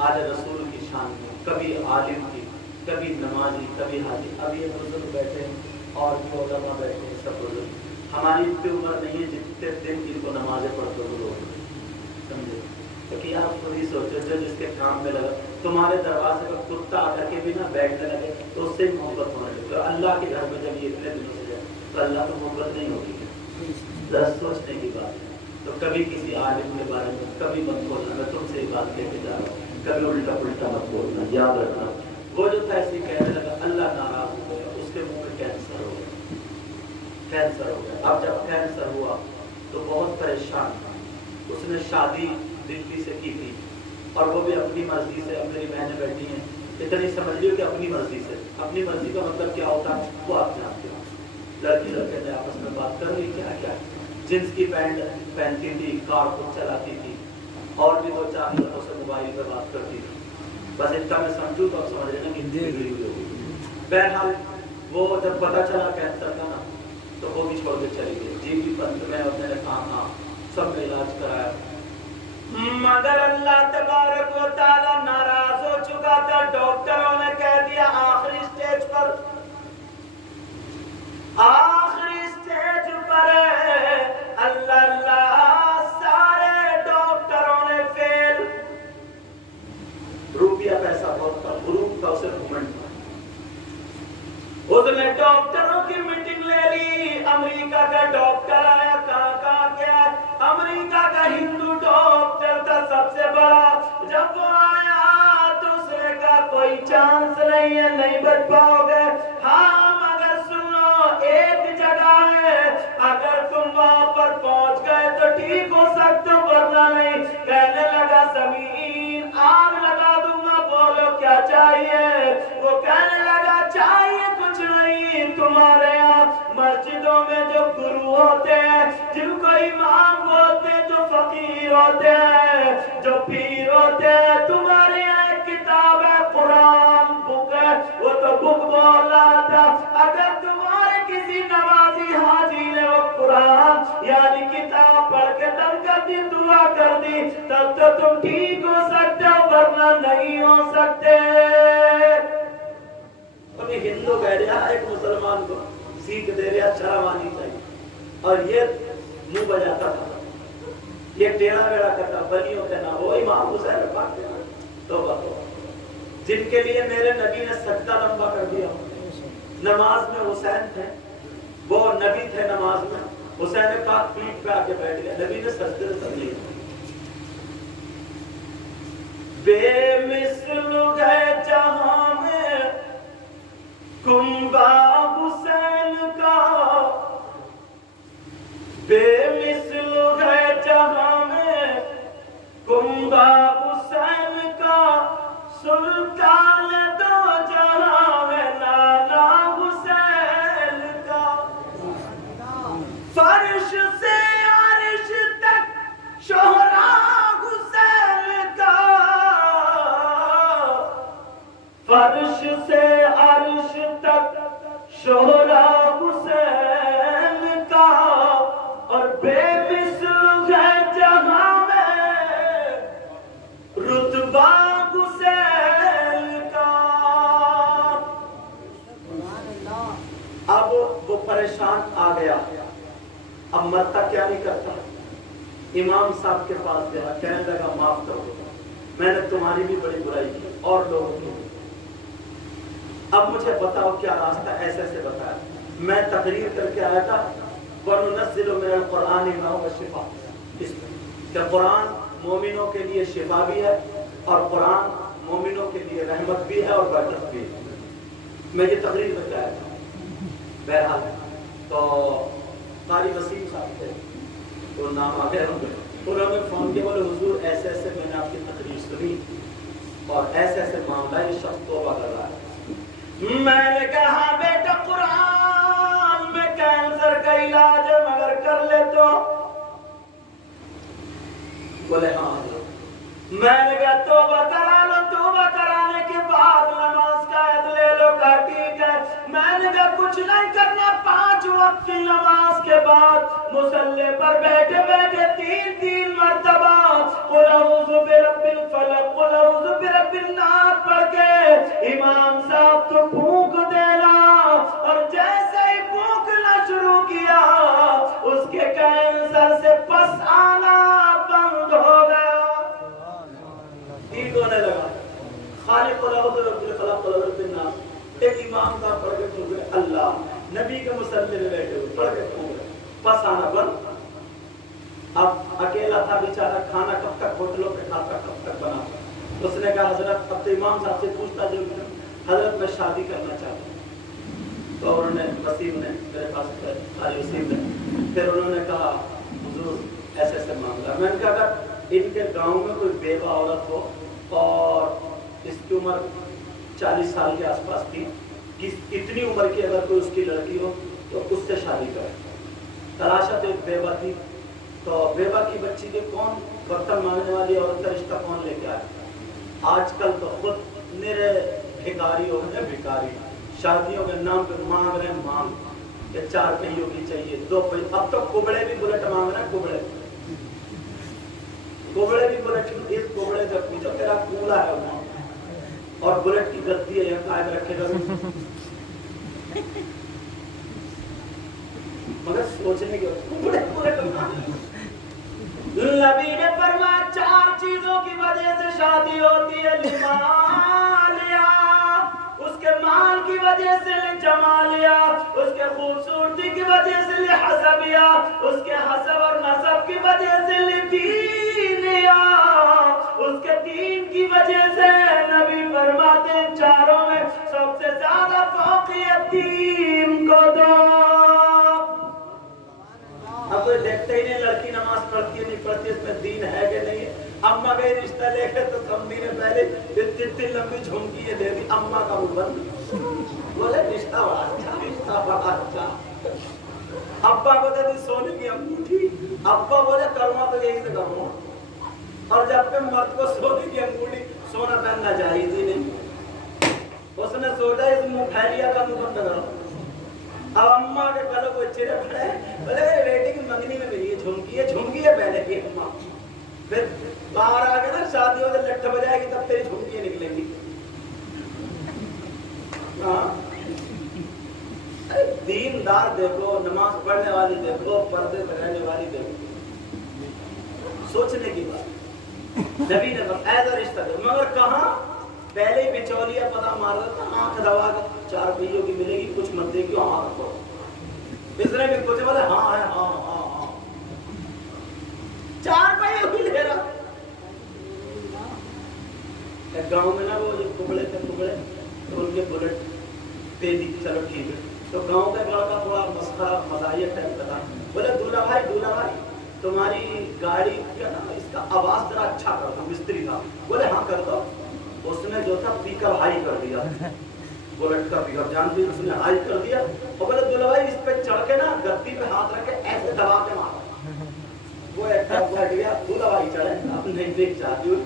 आले रसूल की शान में, कभी आलिम की, कभी नमाजी, कभी हाजी। अब ये बुजुर्ग बैठे हैं और भी उलमा बैठे हैं, सब बुजुर्ग। हमारी इतनी उम्र नहीं है जितने दिन इनको नमाजें पढ़ते हुए लोग, समझे? क्योंकि आप खुद ही सोचो, जो जिसके काम में लगा, तुम्हारे दरवाजे पर कुत्ता आकर के भी ना बैठने लगे तो उससे ही मोहब्बत होने लगे। तो अल्लाह के घर में जब ये इतने दिनों से जाए तो अल्लाह तो मोहब्बत नहीं होगी। जरा सोचने की बात है। तो कभी किसी आलिम के बारे में कभी मत बोलना, मैं तुमसे ये बात लेके जा रहा हूँ, कभी उल्टा पुल्टा मत बोलना, याद रखना। वो जो था ऐसे कहने लगा, अल्लाह नाराज हो गया, उसके मुंह में कैंसर हो गया, कैंसर हो गया। अब जब कैंसर हुआ तो बहुत परेशान था। उसने शादी दिल्ली से की थी और वो भी अपनी मर्जी से। अब मेरी बहनें बैठी हैं, इतनी समझ लियो कि अपनी मर्जी से। अपनी मर्जी का मतलब क्या होता है वो आप जानते हो। लड़की लड़के ने आपस में बात कर ली, क्या क्या जींस की पैंट पहनती थी, कार को चलाती थी और भी 2-4 लड़कों से मोबाइल पर बात करती थी। बस इतना मैं समझूँ तो आप समझ लेना कि बिगड़ी हुई होगी। बहरहाल वो जब पता चला कैंसर का ना, तो वो भी छोड़ के चली गई। जीबी पंथ में और मैंने कहा हाँ, सब में इलाज कराया, मगर अल्लाह तबारक व तआला नाराज हो चुका था। डॉक्टरों ने कह दिया आखिरी स्टेज पर, आखिरी स्टेज पर अल्लाह अल्लाह, सारे डॉक्टरों ने फेल। रुपया पैसा बहुत था, गुरूर था, उसे घमंड था। उसने डॉक्टरों की मीटिंग ले ली। अमेरिका का डॉक्टर आया, कहाँ गया? अमेरिका का हिंदू डॉक्टर था सबसे बड़ा। जब वो आया तो उसने कहा कोई चांस नहीं है, नहीं बच पाओगे। हाँ मगर सुनो, एक जगह है, अगर तुम वहां पर पहुंच गए तो ठीक हो सकते हो, वरना नहीं। कहने लगा जमीन आग लगा दूंगा, बोलो क्या चाहिए? वो कहने लगा चाहिए कुछ नहीं, तुम्हारे यहाँ मस्जिदों में जो गुरु होते हैं, जिनको इमाम बोलते हैं, जो फकीर होते हैं, जो पीर होते हैं, तुम्हारे यहाँ एक किताब है, कुरान बुक है। वो तो बुक बोल रहा था, अगर तुम्हारे किसी नमाजी हाजी ने वो कुरान यानी किताब पढ़ के दम कर दी, दुआ कर दी, तब तो तुम ठीक हो सकते हो, वरना नहीं हो सकते। अभी हिंदू कह रहा है एक मुसलमान को सीख दे रहा, शर्म आनी चाहिए। और ये मुंह बजाता था, ये टेढ़ा बेड़ा करता, बलियों के नाम वो इमाम हुसैन पाक तो जिनके लिए मेरे नबी ने सजदा लंबा कर दिया। नमाज में हुसैन थे, वो नबी थे, नमाज में हुसैन पाक पीठ पे आके बैठ गया, नबी ने सजदे कर लिए। बेमिसल है जहां में कुंबा हुसैन का, बेमिसल है जहां में कुंबा हुसैन का, सुल्तान दो जहां में लाला हुसैन का। फर्श से अर्श तक शोहरा हुसैन का, फर्श से अर्श तक शोहरा हुसैन का, और बेमिसल है जहां में रुतबा हुसैन का। अब वो परेशान आ गया, अब मरता क्या नहीं करता। इमाम साहब के पास गया, कहने लगा माफ करो, मैंने तुम्हारी भी बड़ी बुराई की और लोगों की, अब मुझे बताओ क्या रास्ता। ऐसे ऐसे बताया, मैं तकरीर करके आया था, वनुनज़्ज़िलु मिनल क़ुरआनि मा हुवा शिफ़ा, इसमें कुरान मोमिनों के लिए शिफा भी है और कुरान मोमिनों के लिए रहमत भी है और बरकत भी है। मैं ये तकरीर करके आया था। बहरहाल तो कारी वसीम साहब थे, तो नाम आ गया उन्होंने फोन किया, बोले हुजूर ऐसे ऐसे मैंने आपकी तकरीर सुनी और ऐसे ऐसे मामला ये शख्स तौबा कर रहा है। मैंने कहा बेटा कुरान में कैंसर का इलाज है, मगर कर ले तो? बोले हाँ। मैंने कहा तौबा करा लो, तौबा कराने के बाद नमाज का ऐद ले लो। कहा ठीक है। मैंने कहा कुछ नहीं करना, 5 वक्त की नमाज के बाद मुसल्ले पर बैठे बैठे 3 मरतबा कुल औज़ु बिरब्बिल फलक कुल औज़ु बिरब्बिन नास पढ़ के इमाम साहब को फूंक देना, और जैसे ही फूंकना शुरू किया उसके कैंसर से पस आना बंद हो गया, ठीक होने लगा। खालिक कुल औज़ु बिरब्बिल फलक कुल औज़ु बिरब्बिन नास एक इमाम साहब पढ़ के फूंक रहे, अल्लाह नबी के मुसल्ले में बैठे हुए पढ़ के फूंक रहे, पस आना बंद। अब अकेला था बेचारा, खाना कब तक होटलों पे खाता, कब तक बना। उसने कहा हजरत, अब तो इमाम साहब से पूछता जो हजरत मैं शादी करना चाहता हूँ। तो उन्होंने वसीम ने मेरे पास वसीम ने फिर उन्होंने कहा हुजूर ऐसे ऐसे मामला। मैंने कहा अगर इनके गांव में कोई बेवा औरत हो और इसकी उम्र 40 साल के आसपास थी, इतनी उम्र की अगर कोई उसकी लड़की हो तो उससे शादी करे। तलाशा तो एक बेवा थी, तो बेवा की बच्ची के कौन बर्तन मांगने वाली औरत का रिश्ता कौन लेके आए? आजकल तो खुद मेरे भिखारी हो गए, भिखारी शादियों के नाम पे मांग रहे हैं मांग कि 4 पहियों की चाहिए, 2 पहियों। अब तो कुबड़े भी बुलेट मांग रहे हैं, कुबड़े भी बुलेट। इस कुबड़े से पूछो तेरा कूला है वहां और बुलेट की गद्दी है, यहाँ कायद रखेगा। मगर सोचने की बुलेट नबी ने फरमाया 4 चीजों की वजह से शादी होती है। लिमालिया, उसके माल की वजह से, जमालिया, उसके खूबसूरती की वजह से, हसबिया, उसके हसब और नसब की वजह से, दीनिया, उसके दीन की वजह से। नबी फरमाते हैं चारों में सबसे ज्यादा फौकियत दीन को दो। अब कोई देखते ही नहीं लड़की नमाज पढ़ती है नहीं पढ़ती, इसमें दीन है कि नहीं है। अम्मा का ही रिश्ता लेके तो समझी ने पहले इतनी लंबी झुमकी ये दे दी, अम्मा का वो बंद। बोले रिश्ता बड़ा अच्छा, रिश्ता बड़ा अच्छा। अब्बा को दे दी सोने की अंगूठी, अब्बा बोले करूँगा तो यही से करूँगा। और जब पे मर्द को सोने की अंगूठी सोना पहनना चाहिए थी नहीं, उसने सोचा इस मुखैरिया का मुंह बंद करो। अब अम्मा के गलों को चिरे पड़े, बोले बेटी की मंगनी में मिली झुमकी है पहले की अम्मा। फिर बाहर आ गए ना शादी में लट्ठ बजाएगी तब तेरी झुमकी निकलेंगी। दीनदार देखो, नमाज पढ़ने वाली देखो, पर्दे पहनने वाली देखो, सोचने की बात। नबी ने ऐसा रिश्ता दे, मगर कहाँ पहले ही बिचौलिया पता मार देता, आंख दबा के 4 पहियों की मिलेगी, कुछ मत देखियो, हाँ रखो। इसने भी कुछ बोले हाँ है, हाँ 4 पहियों की ले रहा। गांव में ना वो जो कुबड़े थे कुबड़े, तो उनके बुलेट दे दी, चलो ठीक है। तो गांव का लड़का थोड़ा मस्खरा मजाहिया टाइप का था, बोले दूल्हा भाई तुम्हारी गाड़ी क्या ना इसका आवाज जरा अच्छा कर दो, मिस्त्री था। बोले हाँ कर दो। उसने जो था पिकअप हाई कर दिया, बुलेट का पिकअप जानती, उसने हाई कर दिया और बोले दूल्हा भाई इस पे चढ़ के ना गद्दी पे हाथ रख के ऐसे दबा के मारा। वो एक बैठ गया, दूल्हा भाई चढ़े, आप नहीं देख चाहती हूँ।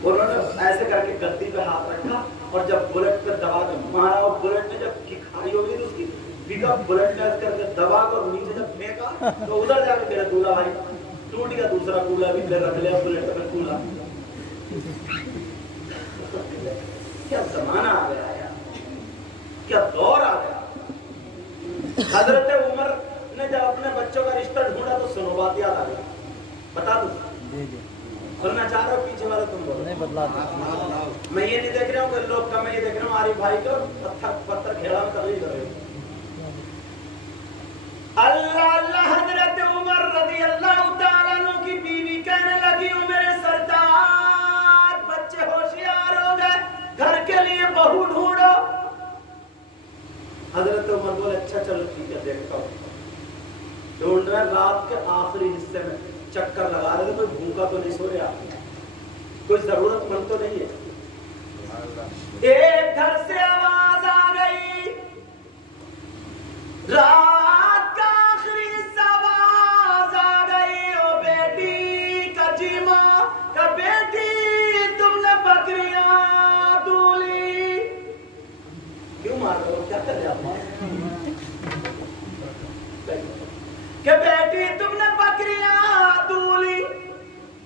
उन्होंने ऐसे करके गद्दी पे हाथ रखा और जब बुलेट पे दबा के मारा और बुलेट ने जब किक खाई होगी तो उसकी पिकअप बुलेट ने ऐसे करके दबा कर नीचे जब फेंका तो उधर जाके मेरा दूल्हा भाई टूट गया। दूसरा कूला भी फिर रख लिया बुलेट पे कूला। क्या जमाना आ गया यार, क्या दौर आ गया। हजरत उमर ने जब अपने बच्चों का रिश्ता ढूंढा तो सुनो बात याद आ गई, बता दो सुनना चाह रहे हो, पीछे वाला तुम बोलो। नहीं बदला मैं ये नहीं देख रहा हूँ कि लोग का, मैं ये देख रहा हूँ आरिफ भाई को पत्थर खेड़ा में कभी कर रहे हो। अल्लाह अल्लाह। हजरत उमर रज़ी अल्लाह तआला अन्हु की बीवी कहने लगी, ओ मेरे सरदार बच्चे होशियार हो गए, घर के लिए बहू ढूंढो। हजरत उमर बोले अच्छा चलो ठीक है देखता हूँ। ढूंढ रहे, रात के आखिरी हिस्से में चक्कर लगा रहे थे, कोई भूखा तो नहीं सो रहा, कोई जरूरतमंद तो नहीं है। एक घर से आवाज आ गई, रात का आखिरी हिस्सा आवाज आ गई, ओ बेटी कजीमा का बेटी तुमने बकरियां दूली। क्यों मार रहे हो, क्या कर रहे हो कि बेटी तुमने बकरियां दूली।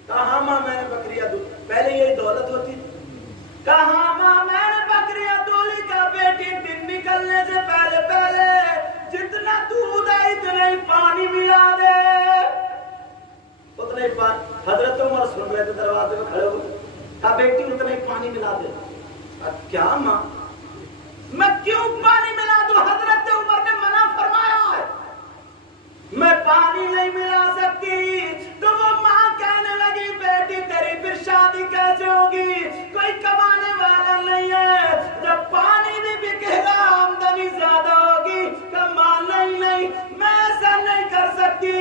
कहा मां मैंने बकरियां दूली, पहले यही दौलत होती। कहा मां मैंने बकरियां दूली का बेटी दिन निकलने से पहले पहले जितना दूध है इतना ही पानी मिला दे, उतना ही पानी। हजरत उमर सुन रहे थे दरवाजे में खड़े हुए, कहा बेटी उतना ही पानी मिला दे। क्या मां, मैं क्यों पानी मिला दूं? हजरत उमर ने मना फरमाया है, मैं पानी नहीं मिला सकती। तो वो माँ कहने लगी बेटी तेरी फिर शादी कैसे होगी, कोई कमाने वाला नहीं है, जब पानी भी बिकेगा आमदनी ज्यादा होगी, कमाना ही नहीं, मैं ऐसा नहीं कर सकती।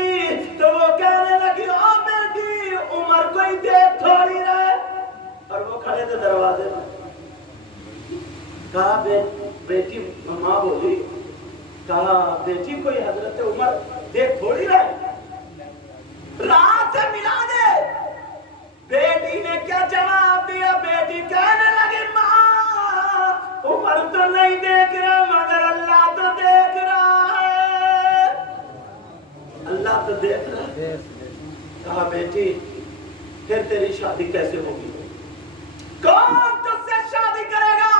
तो वो कहने लगी ओ बेटी उमर कोई देख थोड़ी रहे, और वो खड़े थे दरवाजे में। कहा बेटी, माँ बोली, कहा बेटी कोई हजरत उमर देख थोड़ी रहे, रात से मिला दे। बेटी ने क्या जवाब दिया, बेटी कहने लगी माँ उमर तो नहीं देख रहा मगर शादी कैसे होगी? कौन तुझसे शादी करेगा?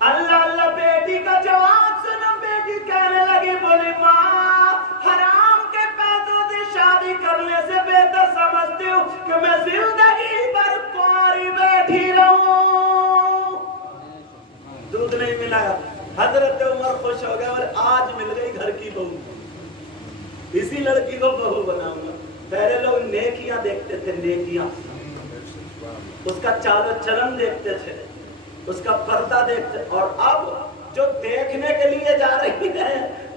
अल्लाह अल्लाह बेटी का जवाब सुनो। बेटी कहने लगी, बोली माँ, हराम के पैसों से शादी करने से बेहतर समझती हूँ कि मैं जिंदगी भर कुंवारी बैठी रहूं। दूध नहीं मिला, हजरत उमर खुश हो गए और आज मिल गई घर की बहू, इसी लड़की को बहू बनाऊंगा। पहले लोग नेकियां देखते थे, नेकियां, उसका चाल चलन देखते थे, उसका पर्दा देखते, और अब जो देखने के लिए जा रही है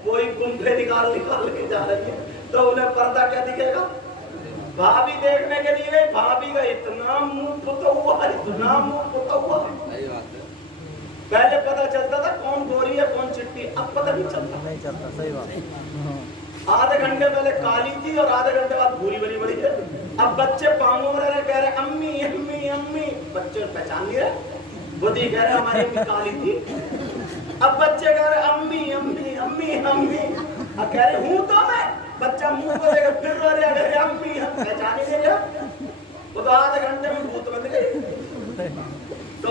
वही गुंफे निकाल निकाल के जा रही है, तो उन्हें पर्दा क्या दिखेगा? भाभी देखने के लिए गई, भाभी का इतना मुंह पुता हुआ, इतना मुंह पुता हुआ। पहले पता चलता था कौन गोरी है कौन चिट्टी, अब पता नहीं चलता। नहीं चलता, सही बात। आधे घंटे पहले काली थी और आधे घंटे बाद भूरी बड़ी बड़ी है। अब बच्चे पांगों में रह कह रहे अम्मी अम्मी अम्मी, बच्चे पहचान नहीं रहे। बुद्धि कह रहे हमारी अम्मी काली थी, अब बच्चे कह रहे अम्मी अम्मी अम्मी अम्मी, अब कह रहे हूँ तो मैं। बच्चा मुंह को लेकर फिर रो रहा है अम्मी, हम पहचान ही नहीं रहे। वो तो आधे घंटे में भूत बन गई। तो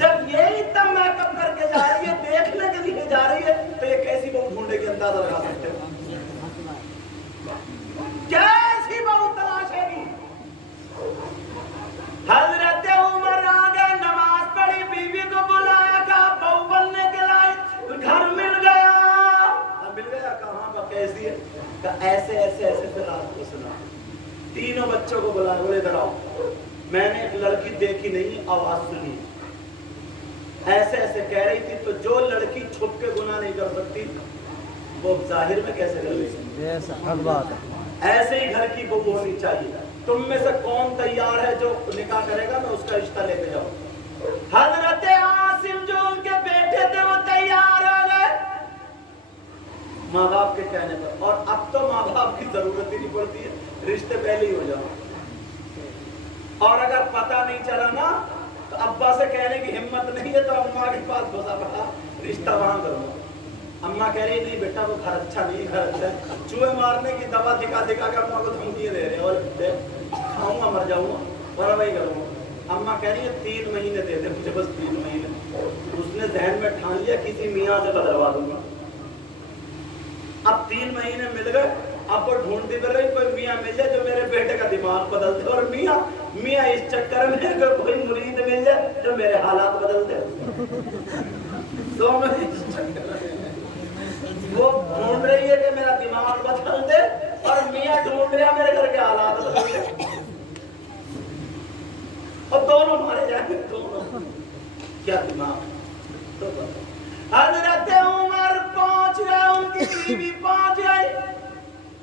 जब यही तब मेकअप करके जा रही है, देखने के लिए जा रही है, तो ये कैसी बहू ढूंढेगी अंदाजा लगा सकते हो? कैसी बहू तलाशेगी? हजरत उमर आ गए, नमाज पढ़ी, बीवी को बुलाया, कहा बहू बनने के लायक घर मिल गया। मिल गया, कहाँ पर कैसी है? कहा ऐसे ऐसे ऐसे। फिर रात को सुना, तीनों बच्चों को बुलाया, बोले इधर आओ, मैंने एक लड़की देखी नहीं, आवाज सुनी, ऐसे ऐसे कह रही थी। तो जो लड़की छुप के गुनाह नहीं कर सकती वो जाहिर में कैसे कर लेगी? ऐसे ही घर की बहू होनी चाहिए। तुम में से कौन तैयार है जो निकाह करेगा, मैं उसका रिश्ता लेके जाऊं। हजरत आसिम जो उनके बेटे थे वो तैयार हो गए माँ बाप के कहने पर, और अब तो माँ बाप की जरूरत ही नहीं पड़ती है, रिश्ते पहले ही हो जाओ। और अगर पता नहीं चला ना तो अब्बा से कहने की हिम्मत नहीं है तो अम्मा के पास घुसा पड़ा, रिश्ता वहां करो। अम्मा कह रही नहीं बेटा वो घर अच्छा नहीं, घर अच्छा है। चूहे मारने की दवा दिखा दिखा के अम्मा को धमकी दे रहे, और खाऊंगा मर जाऊंगा और वही करूंगा। अम्मा कह रही है 3 महीने दे दे मुझे, बस 3 महीने। उसने जहन में ठान लिया किसी मियाँ से बदलवा दूंगा। अब 3 महीने मिल गए, अब वो ढूंढती फिर रही कोई मियाँ मिल जाए जो मेरे बेटे का दिमाग बदल दे, और मियाँ इस चक्कर में अगर कोई मुरीद मिल जाए जो मेरे हालात बदल दे। दोनों इस चक्कर में वो ढूंढ रही है कि मेरा दिमाग बदल दे, और मियाँ ढूंढ रहा मेरे घर के हालात बदल दे, और दोनों मारे जाएंगे, दोनों। क्या दिमाग? तो हजरत उमर पहुंच गए, उनकी बीवी पहुंच गई।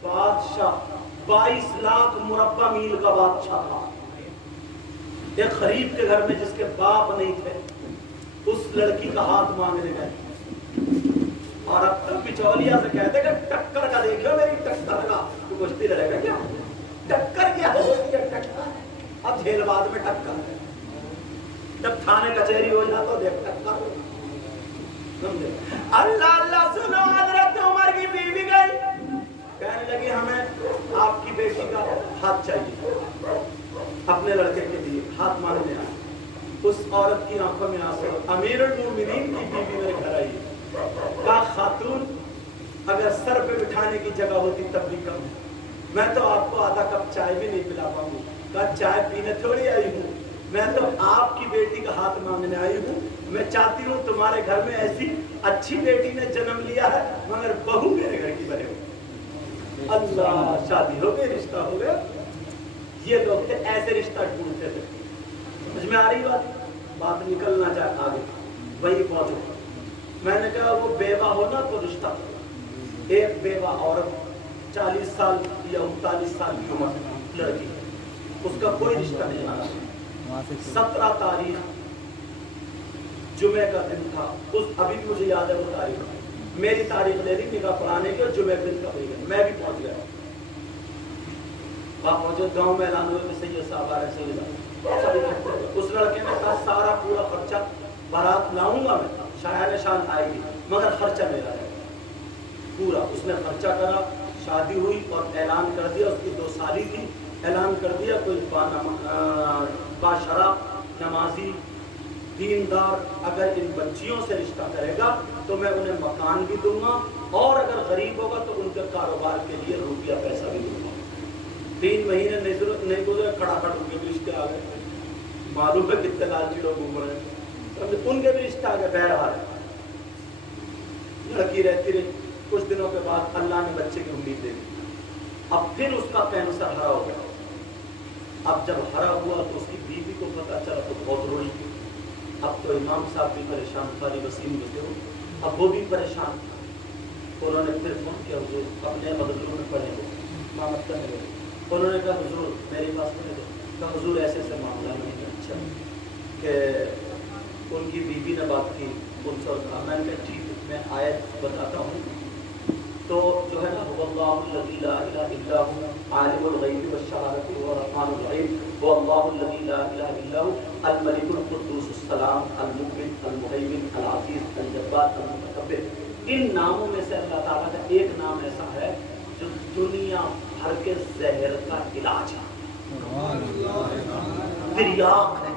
बादशाह 22 लाख मुरब्बा मील का बादशाह था। एक गरीब के घर में जिसके बाप नहीं थे, उस लड़की का हाथ मांगने गए। और अब तक बिचौलिया से कहते कि टक्कर का देखियो मेरी टक्कर का, तो कुश्ती लड़ेगा क्या? टक्कर क्या होती है? टक्कर अब झेलबाद में टक्कर है, जब थाने कचहरी हो जाता तो देख टक्कर। अल्लाह अल्लाह सुनो, हजरत उमर की बीवी गई, कहने लगी हमें आपकी बेटी का हाथ चाहिए, अपने लड़के के लिए हाथ मांगने आए। उस औरत की आंखों में आंसू। अमीरुल मोमिनीन की बीवी मेरे घर आई, कहा खातून अगर सर पे बिठाने की जगह होती तब भी कम, मैं तो आपको आधा कप चाय भी नहीं पिला पाऊंगी। कहा चाय पीने थोड़ी आई हूँ, मैं तो आपकी बेटी का हाथ मांगने आई हूँ। मैं चाहती हूँ तुम्हारे घर में ऐसी अच्छी बेटी ने जन्म लिया है, मगर बहू मेरे घर की बने हो। अल्लाह, शादी हो गई, रिश्ता हो गया। ये लोग थे ऐसे रिश्ता ढूंढते थे। समझ में आ रही बात निकलना चाहे आगे, वही पहुंचो। मैंने कहा वो बेवा हो ना तो रिश्ता, एक बेवा औरत 40 साल या 39 साल की उम्र लड़की, उसका कोई रिश्ता नहीं आ रहा। 17 तारीख जुमे का दिन था, उस अभी भी मुझे याद है वो तारीख। मेरी तारीख ले ली निकाह पढ़ाने की, और जुमे दिन का हो गया, मैं भी पहुंच गया। वहां पहुंचे, गाँव में ऐलान हुआ कि सैयद साहब आ रहे हैं। उस लड़के ने कहा सारा पूरा खर्चा, बारात लाऊंगा मैं, शायद शान आएगी, मगर खर्चा मेरा है पूरा। उसने खर्चा करा, शादी हुई और ऐलान कर दिया। उसकी 2 साली थी, اعلان کر دیا کوئی باشرا نمازی دیندار اگر ان بچیوں سے رشتہ کرے گا تو میں انہیں مکان بھی دوں گا، اور اگر غریب ہوگا تو ان کے کاروبار کے لیے روپیہ پیسہ بھی دوں گا۔ 3 مہینے نہیں گزرے کھڑا ان کے بھی رشتے آ گئے، معلوم ہے کتنے لالچی لوگ گھوم رہے ہیں، ان کے بھی رشتے آ گئے۔ بہرحال لڑکی رہتی رہی، کچھ دنوں کے بعد اللہ نے بچے کی امید دے دی، اب پھر اس کا کینسر ہرا ہو گیا۔ اب جب ہرا ہوا تو اس کی بیوی کو پتا چلا تو بہت روئی۔ اب تو امام صاحب بھی پریشان، قاری وسیم بھی تھے، اب وہ بھی پریشان۔ انہوں نے پھر فون کیا، حضور اپنے مدرسوں میں پڑھے گے امامت کرنے لگے۔ انہوں نے کہا حضور میرے پاس پڑھے گے، کہا حضور ایسے ایسے معاملہ نہیں ہے۔ اچھا کہ ان کی بیوی نے بات کی ان سے، کہا میں نے کہا ٹھیک ہے میں آیت بتاتا ہوں۔ تو جو ہے نا هو اللہ الذی لا الہ الا هو عالم الغیب والشہادۃ وهو الرحمن الرحیم، هو اللہ الذی لا الہ الا هو الملک القدوس السلام المؤمن المہیمن العزیز الجبار المتکبر۔ ان ناموں میں سے اللہ تعالیٰ کا ایک نام ایسا ہے جو دنیا بھر کے زہر کا علاج ہے، تریاق ہے۔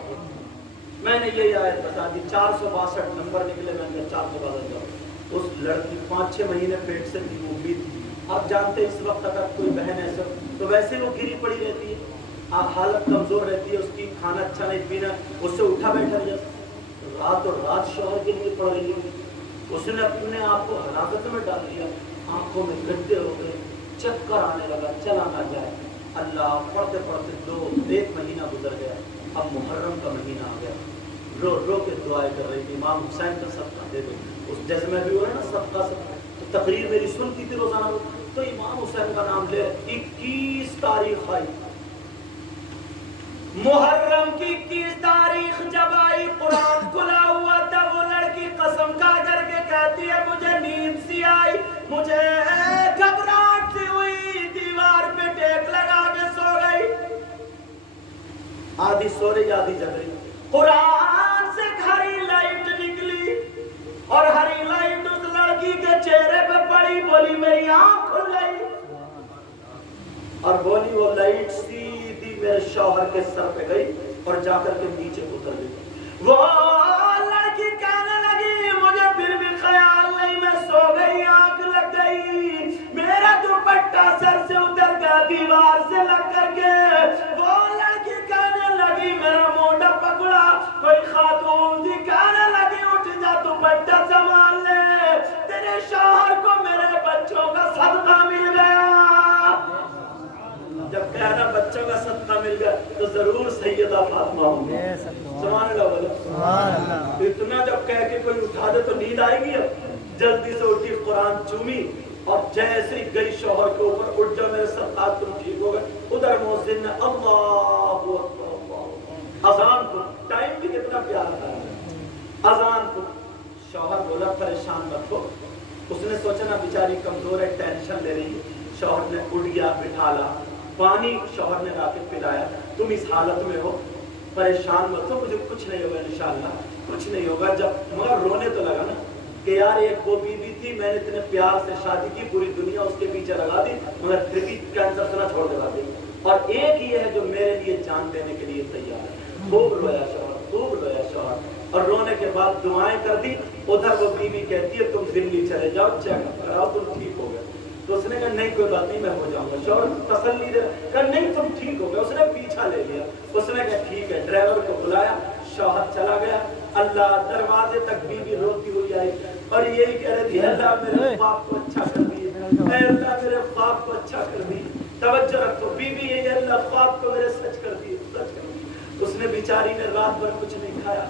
میں نے یہ آیت بتا دی، 462 نمبر نکلے، میں نے 462۔ اس لڑکی 5-6 مہینے پیٹ سے تھی، امید تھی۔ آپ جانتے اس وقت اگر کوئی بہن ایسا تو ویسے وہ گری پڑی رہتی ہے، حالت کمزور رہتی ہے، اس کی کھانا اچھا نہیں پینا، اس سے اٹھا بیٹھا نہیں جاتا، رات اور رات شوہر کے لیے پڑ رہی ہے، اس نے اپنے آپ کو ہلاکت میں ڈال دیا، آنکھوں میں گڈھے ہو گئے، چکر آنے لگا، چلا نہ جائے۔ اللہ پڑھتے پڑھتے 1 مہینہ گزر گیا، اب محرم کا مہینہ آ گیا، رو رو کے دعائیں کر رہی تھی امام حسین کا صدقہ دے دو۔ اس جیسے میں بھی ہو رہا نا صدقہ سے، تو تقریر میری سنتی تھی روزانہ، تو امام حسین کا نام لے 21 تاریخ آئی، محرم کی 21 تاریخ جب آئی، قرآن کھلا ہوا تھا، وہ لڑکی قسم کھا کر کے کہتی ہے مجھے نیند سی آئی، مجھے گھبراہٹ سی ہوئی، دیوار پہ ٹیک لگا کے سو گئی، آدھی سو رہی آدھی جگ رہی۔ قرآن سے ہری لائٹ نکلی اور ہری لائٹ اس لڑکی کے چہرے پہ پڑی، بولی میری آنکھ کھل گئی، اور بولی وہ لائٹ سیدھی میرے شوہر کے سر پہ گئی اور جا کر کے نیچے اتر گئی۔ وہ لڑکی کہنے لگی مجھے پھر بھی خیال نہیں، میں سو گئی، آنکھ لگ گئی، میرا دوپٹہ سر سے اتر گیا دیوار سے لگ کر کے۔ وہ لڑکی کہنے لگی میرا موڈا پکڑا، کوئی خاتون تھی، کہنے لگی اٹھ جا دوپٹہ سنبھال لے، تیرے شوہر کو میرے بچوں کا صدقہ مل گیا۔ جب کہنا بچوں کا صدقہ مل گیا تو ضرور سیدہ فاطمہ ہوں گے، سبحان اللہ بولے سبحان اللہ۔ اتنا جب کہہ کے کوئی اٹھا دے تو نیند آئے گی، اب جلدی سے اٹھی، قرآن چومی اور جیسے ہی گئی شوہر کے اوپر، اٹھ جاؤ میرے سرتاج تم ٹھیک ہو گئے۔ ادھر مؤذن نے اللہ اکبر، اذان کو، ٹائم بھی کتنا پیارا تھا، اذان کو۔ شوہر بولا پریشان مت ہو، اس نے سوچا نا بیچاری کمزور ہے، ٹینشن لے رہی ہے، شوہر نے اٹھ گیا، بٹھالا، پانی شوہر نے لا کے پلایا، تم اس حالت میں ہو، پریشان مت ہو، مجھے کچھ نہیں ہوگا انشاءاللہ، کچھ نہیں ہوگا۔ جب مگر رونے تو لگا نا کہ یار ایک وہ بیوی تھی، میں نے اتنے پیار سے شادی کی، پوری دنیا اس کے پیچھے لگا دی، مگر پھر بھی کینسر سے نہ چھوڑ دلا دی، اور ایک ہی ہے جو میرے لیے جان دینے کے لیے تیار ہے۔ خوب رویا شوہر، خوب رویا شوہر، اور رونے کے بعد دعائیں کر دی۔ ادھر وہ بیوی کہتی ہے تم دلی چلے جاؤ، چیک اپ کراؤ، تم ٹھیک ہو گئے۔ تو اس نے کہا نہیں کوئی بات نہیں، میں ہو جاؤں گا۔ شوہر تسلی دے، کہا نہیں تم ٹھیک ہو گئے۔ اس نے پیچھا لے لیا، اس نے کہا ٹھیک ہے، ڈرائیور کو بلایا، شوہر چلا گیا۔ اللہ دروازے تک بیوی روتی ہوئی آئی اور یہی کہہ رہی تھی اللہ میرے باپ کو اچھا کر دی، اے اللہ میرے باپ کو اچھا کر دی۔ توجہ رکھو، بیوی یہ اللہ باپ کو میرے سچ کر دی، سچ کر دی۔ اس نے بیچاری نے رات بھر کچھ نہیں کھایا،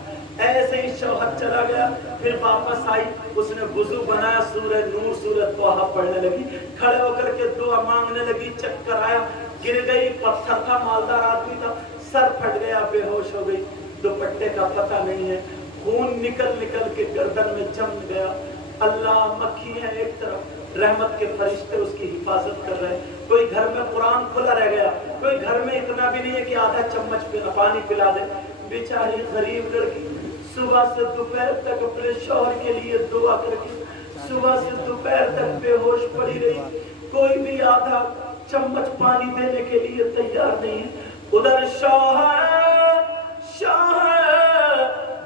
ایسے ہی شوہر چلا گیا۔ پھر واپس آئی، اس نے وضو بنایا، سورہ نور سورہ طہ پڑھنے لگی، کھڑے ہو کر کے دعا مانگنے لگی، چکر آیا، گر گئی، پتھر تھا، مالدار آدمی تھا، سر پھٹ گیا، بے ہوش ہو گئی، دوپٹے کا پتہ نہیں ہے، خون نکل نکل کے گردن میں جم گیا۔ اللہ مکھی ہے ایک طرف، رحمت کے فرشتے اس کی حفاظت کر رہے، کوئی گھر میں قرآن کھلا رہ گیا، کوئی گھر میں اتنا بھی نہیں ہے کہ آدھا چمچ پانی پلا دے۔ بیچاری غریب لڑکی صبح سے دوپہر تک اپنے شوہر کے لیے دعا کر کے صبح سے دوپہر تک بے ہوش پڑی رہی، کوئی بھی آدھا चम्मच पानी देने के लिए तैयार नहीं है। उधर शौहर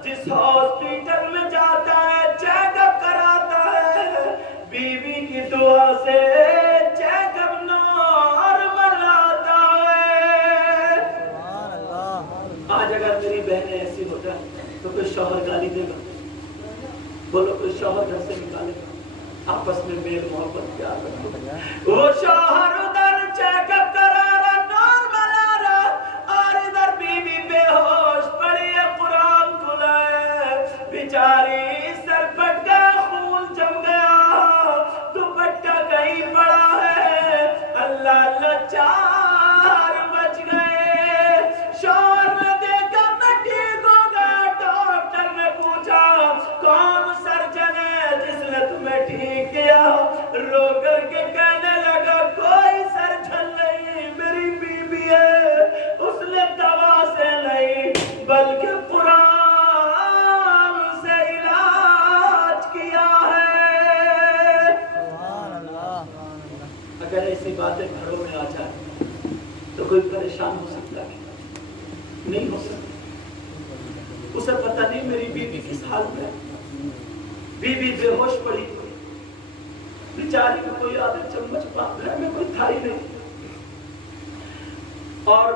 जिस हॉस्पिटल में जाता है, चेकअप कराता है, बीवी की दुआ से चेकअप नॉर्मल आता है। आज अगर मेरी बहनें ऐसी हो जाए तो कोई शौहर गाली देगा? बोलो, कोई शौहर घर से निकालेगा? आपस में मेल मोहब्बत प्यार रखो। वो शौहर उधर चेकअप करा रहा, नॉर्मल आ रहा, और इधर बीवी बेहोश पड़ी है, कुरान खुला है, बेचारी सर फट गया, खून जम गया, दुपट्टा कहीं पड़ा है, अल्लाह अल्लाह 4 बज गए। शौहर ने देखा मैं ठीक हो गया। डॉक्टर ने पूछा कौन सर्जन है जिसने तुम्हें ठीक किया? रो करके कहने लगा कोई सर्जन नहीं, मेरी बीबी है, उसने दवा से नहीं बल्कि कुरान से इलाज किया है। अगर ऐसी बातें घरों में आ जाए तो कोई परेशान हो सकता है? नहीं हो सकता। उसे पता नहीं मेरी बीवी किस हाल में है, बीवी बेहोश पड़ी, बेचारी को कोई आधे चम्मच पानी में कोई था ही नहीं, और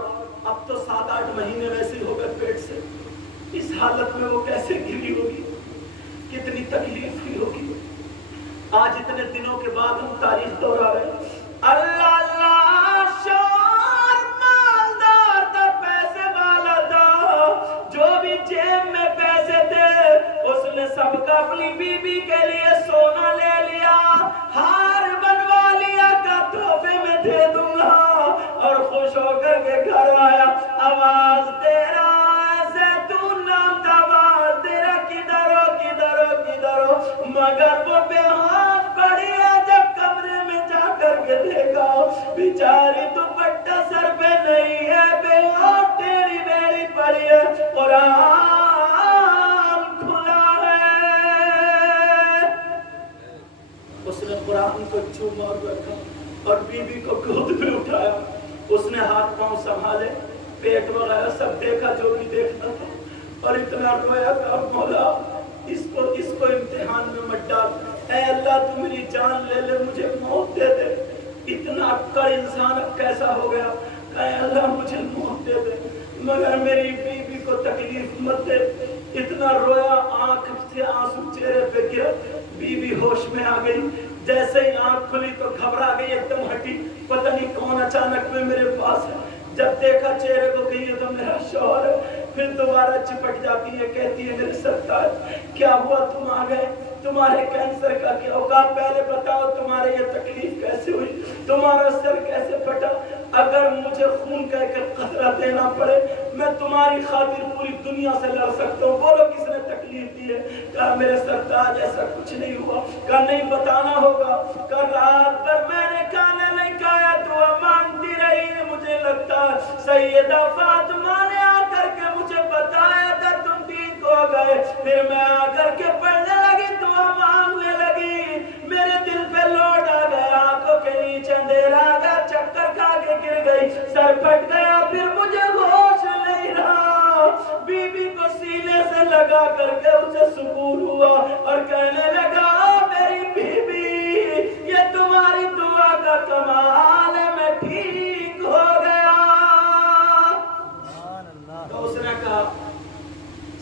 अब तो 7-8 महीने वैसे हो गए पेट से। इस हालत में वो कैसे गिरी होगी, कितनी तकलीफ हुई होगी। आज इतने दिनों के बाद हम तारीख दोहरा रहे हैं। अल्लाह अल्लाह, शौहर मालदार था, पैसे वाला था, जो भी जेब में पैसे थे उसने सबका अपनी बीबी के लिए सोना ले लिया, हार बनवा लिया का तोहफे में दे दूंगा, और खुश होकर के घर आया। आवाज दे रहा है, जैतून नाम था, आवाज दे रहा किधर हो किधर हो किधर हो, मगर वो बेहाथ पड़ी है। जब कमरे में जाकर के देखा, बेचारी दुपट्टा सर पे नहीं है, बेहाथ टेढ़ी बेड़ी पड़ी है, कुरान खुला है। उसने कुरान को चूमा और रखा और बीबी को गोद में उठाया। उसने हाथ पांव संभाले, पेट वगैरह सब देखा जो भी देखना था, और इतना रोया कि मौला इसको इम्तिहान में मत डाल, ऐ अल्लाह तू मेरी जान ले ले, मुझे मौत दे दे। इतना अक्कड़ इंसान अब कैसा हो गया, ऐ अल्लाह मुझे मौत दे दे, मगर मेरी बीबी को तकलीफ मत दे। इतना रोया, आंख से आंसू चेहरे पे गिरा, बीबी होश में आ गई। जैसे ही आंख खुली तो घबरा गई, एकदम हटी, पता नहीं कौन अचानक में मेरे पास है। जब देखा चेहरे को कही तो मेरा शौहर है, फिर दोबारा चिपट जाती है, कहती है मेरे सरताज क्या हुआ, तुम आ गए, तुम्हारे कैंसर का क्या होगा, पहले बताओ तुम्हारे ये तकलीफ कैसे हुई, तुम्हारा सर कैसे फटा, अगर मुझे खून कह कर खतरा देना पड़े मैं तुम्हारी खातिर पूरी दुनिया से लड़ सकता हूँ, बोलो किसने तकलीफ दी है? कहा मेरे सरताज ऐसा कुछ नहीं हुआ। कहा नहीं बताना होगा। कहा रात भर मैंने खाना नहीं खाया, दुआ मांगती रही, मुझे लगता सैयदा फातिमा ने आकर के मुझे बताया था तुम ठीक हो गए, फिर मैं आकर के पढ़ने लगी, दुआ मांगने लगी, मेरे दिल पे लोड आ गया, आंखों के नीचे अंधेरा आ गया, चक्कर खा के गिर गई, सर फट गया, फिर मुझे होश नहीं रहा। बीबी को सीने से लगा करके उसे सुकून हुआ और कहने लगा मेरी बीबी ये तुम्हारी दुआ का कमाल है, मैं ठीक हो गया। तो उसने कहा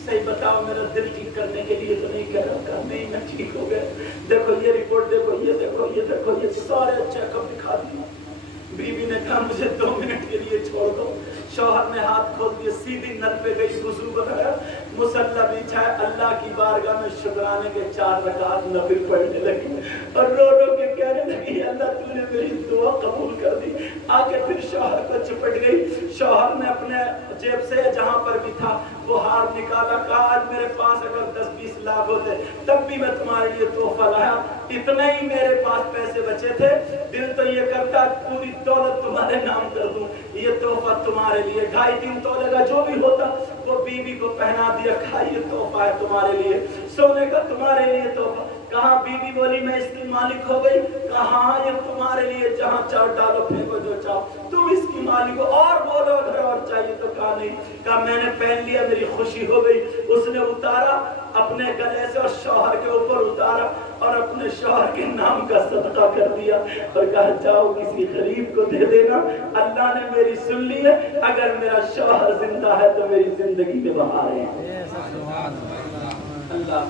सही बताओ मेरा दिल ठीक करने के लिए तो नहीं कह रहा, नहीं मैं ठीक हो गया, देखो ये रिपोर्ट देखो, ये देखो ये देखो, ये सारे चेकअप दिखा दिया। बीवी ने कहा मुझे 2 मिनट के लिए छोड़ दो। शौहर ने हाथ खोल दिए, सीधी नल पे गई, वुजू बनाया, मुसल्ला बिछाया, अल्लाह की बारगाह में शुक्राने के 4 रकात नफिल पढ़ने लगी और रो रो के कहने लगी अल्लाह तूने मेरी दुआ कबूल कर दी। आके फिर शौहर को चिपट गई। शौहर ने अपने जेब से जहां पर भी था वो हार निकाला, कहा आज मेरे पास अगर 10-20 लाख होते तब भी मैं तुम्हारे लिए तोहफा लाया, इतने ही मेरे पास पैसे बचे थे, दिल तो ये करता पूरी दौलत तुम्हारे नाम कर दूं, ये तोहफा तुम्हारे लिए। 2.5-3 तोले का जो भी होता वो बीवी को पहना दिया, कहा ये तोहफा है तुम्हारे लिए। सोने का तुम्हारे लिए तोहफा। कहाँ बीवी बोली मैं इसकी मालिक हो गई, कहाँ ये तुम्हारे लिए, जहाँ चाहो डालो फेंको जो चाहो, तुम इसकी मालिक हो। और बोलो अगर और चाहिए तो, कहा नहीं, कहा मैंने पहन लिया, मेरी खुशी हो गई। उसने उतारा अपने गले से और शौहर के ऊपर उतारा और अपने शौहर के नाम का सदका कर दिया और कहा जाओ किसी गरीब को दे देना, अल्लाह ने मेरी सुन ली है, अगर मेरा शौहर जिंदा है तो मेरी जिंदगी में बहार है। अल्लाह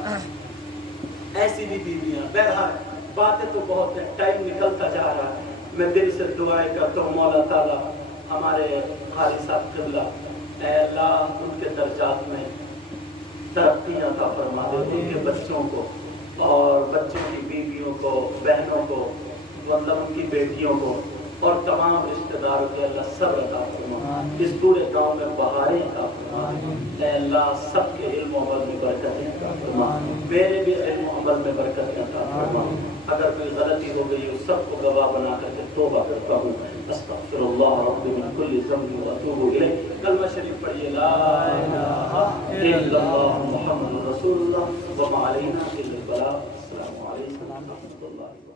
ऐसी भी बीवियां। बहरहाल बातें तो बहुत है, टाइम निकलता जा रहा है। मैं दिल से दुआएं करता हूँ मौला ताला हमारे हारी साहब क़िबला, ऐ अल्लाह उनके दर्जात में तरक्की अता फरमा दे, उनके बच्चों को और बच्चों की बीवियों को, बहनों को, मतलब उनकी बेटियों को और तमाम रिश्तेदारों के अल्लाह सब्र अता फरमा। इस पूरे गांव में बहारें अता फरमा। ऐ अल्लाह सबके इल्म और अमल में बरकत अता फरमा, मेरे भी इल्म और अमल में बरकत अता फरमा। अगर कोई गलती हो गई हो सबको गवाह बना करके तौबा करता हूँ। अस्तगफिरुल्लाह रब्बी मिन कुल्ली ज़ंबि व अतूबु इलैह। कलमा शरीफ पढ़िए, ला इलाहा इल्लल्लाह मुहम्मदुर रसूलुल्लाह व मा अलैना इल्लल बलाग। अस्सलामु अलैकुम व रहमतुल्लाहि।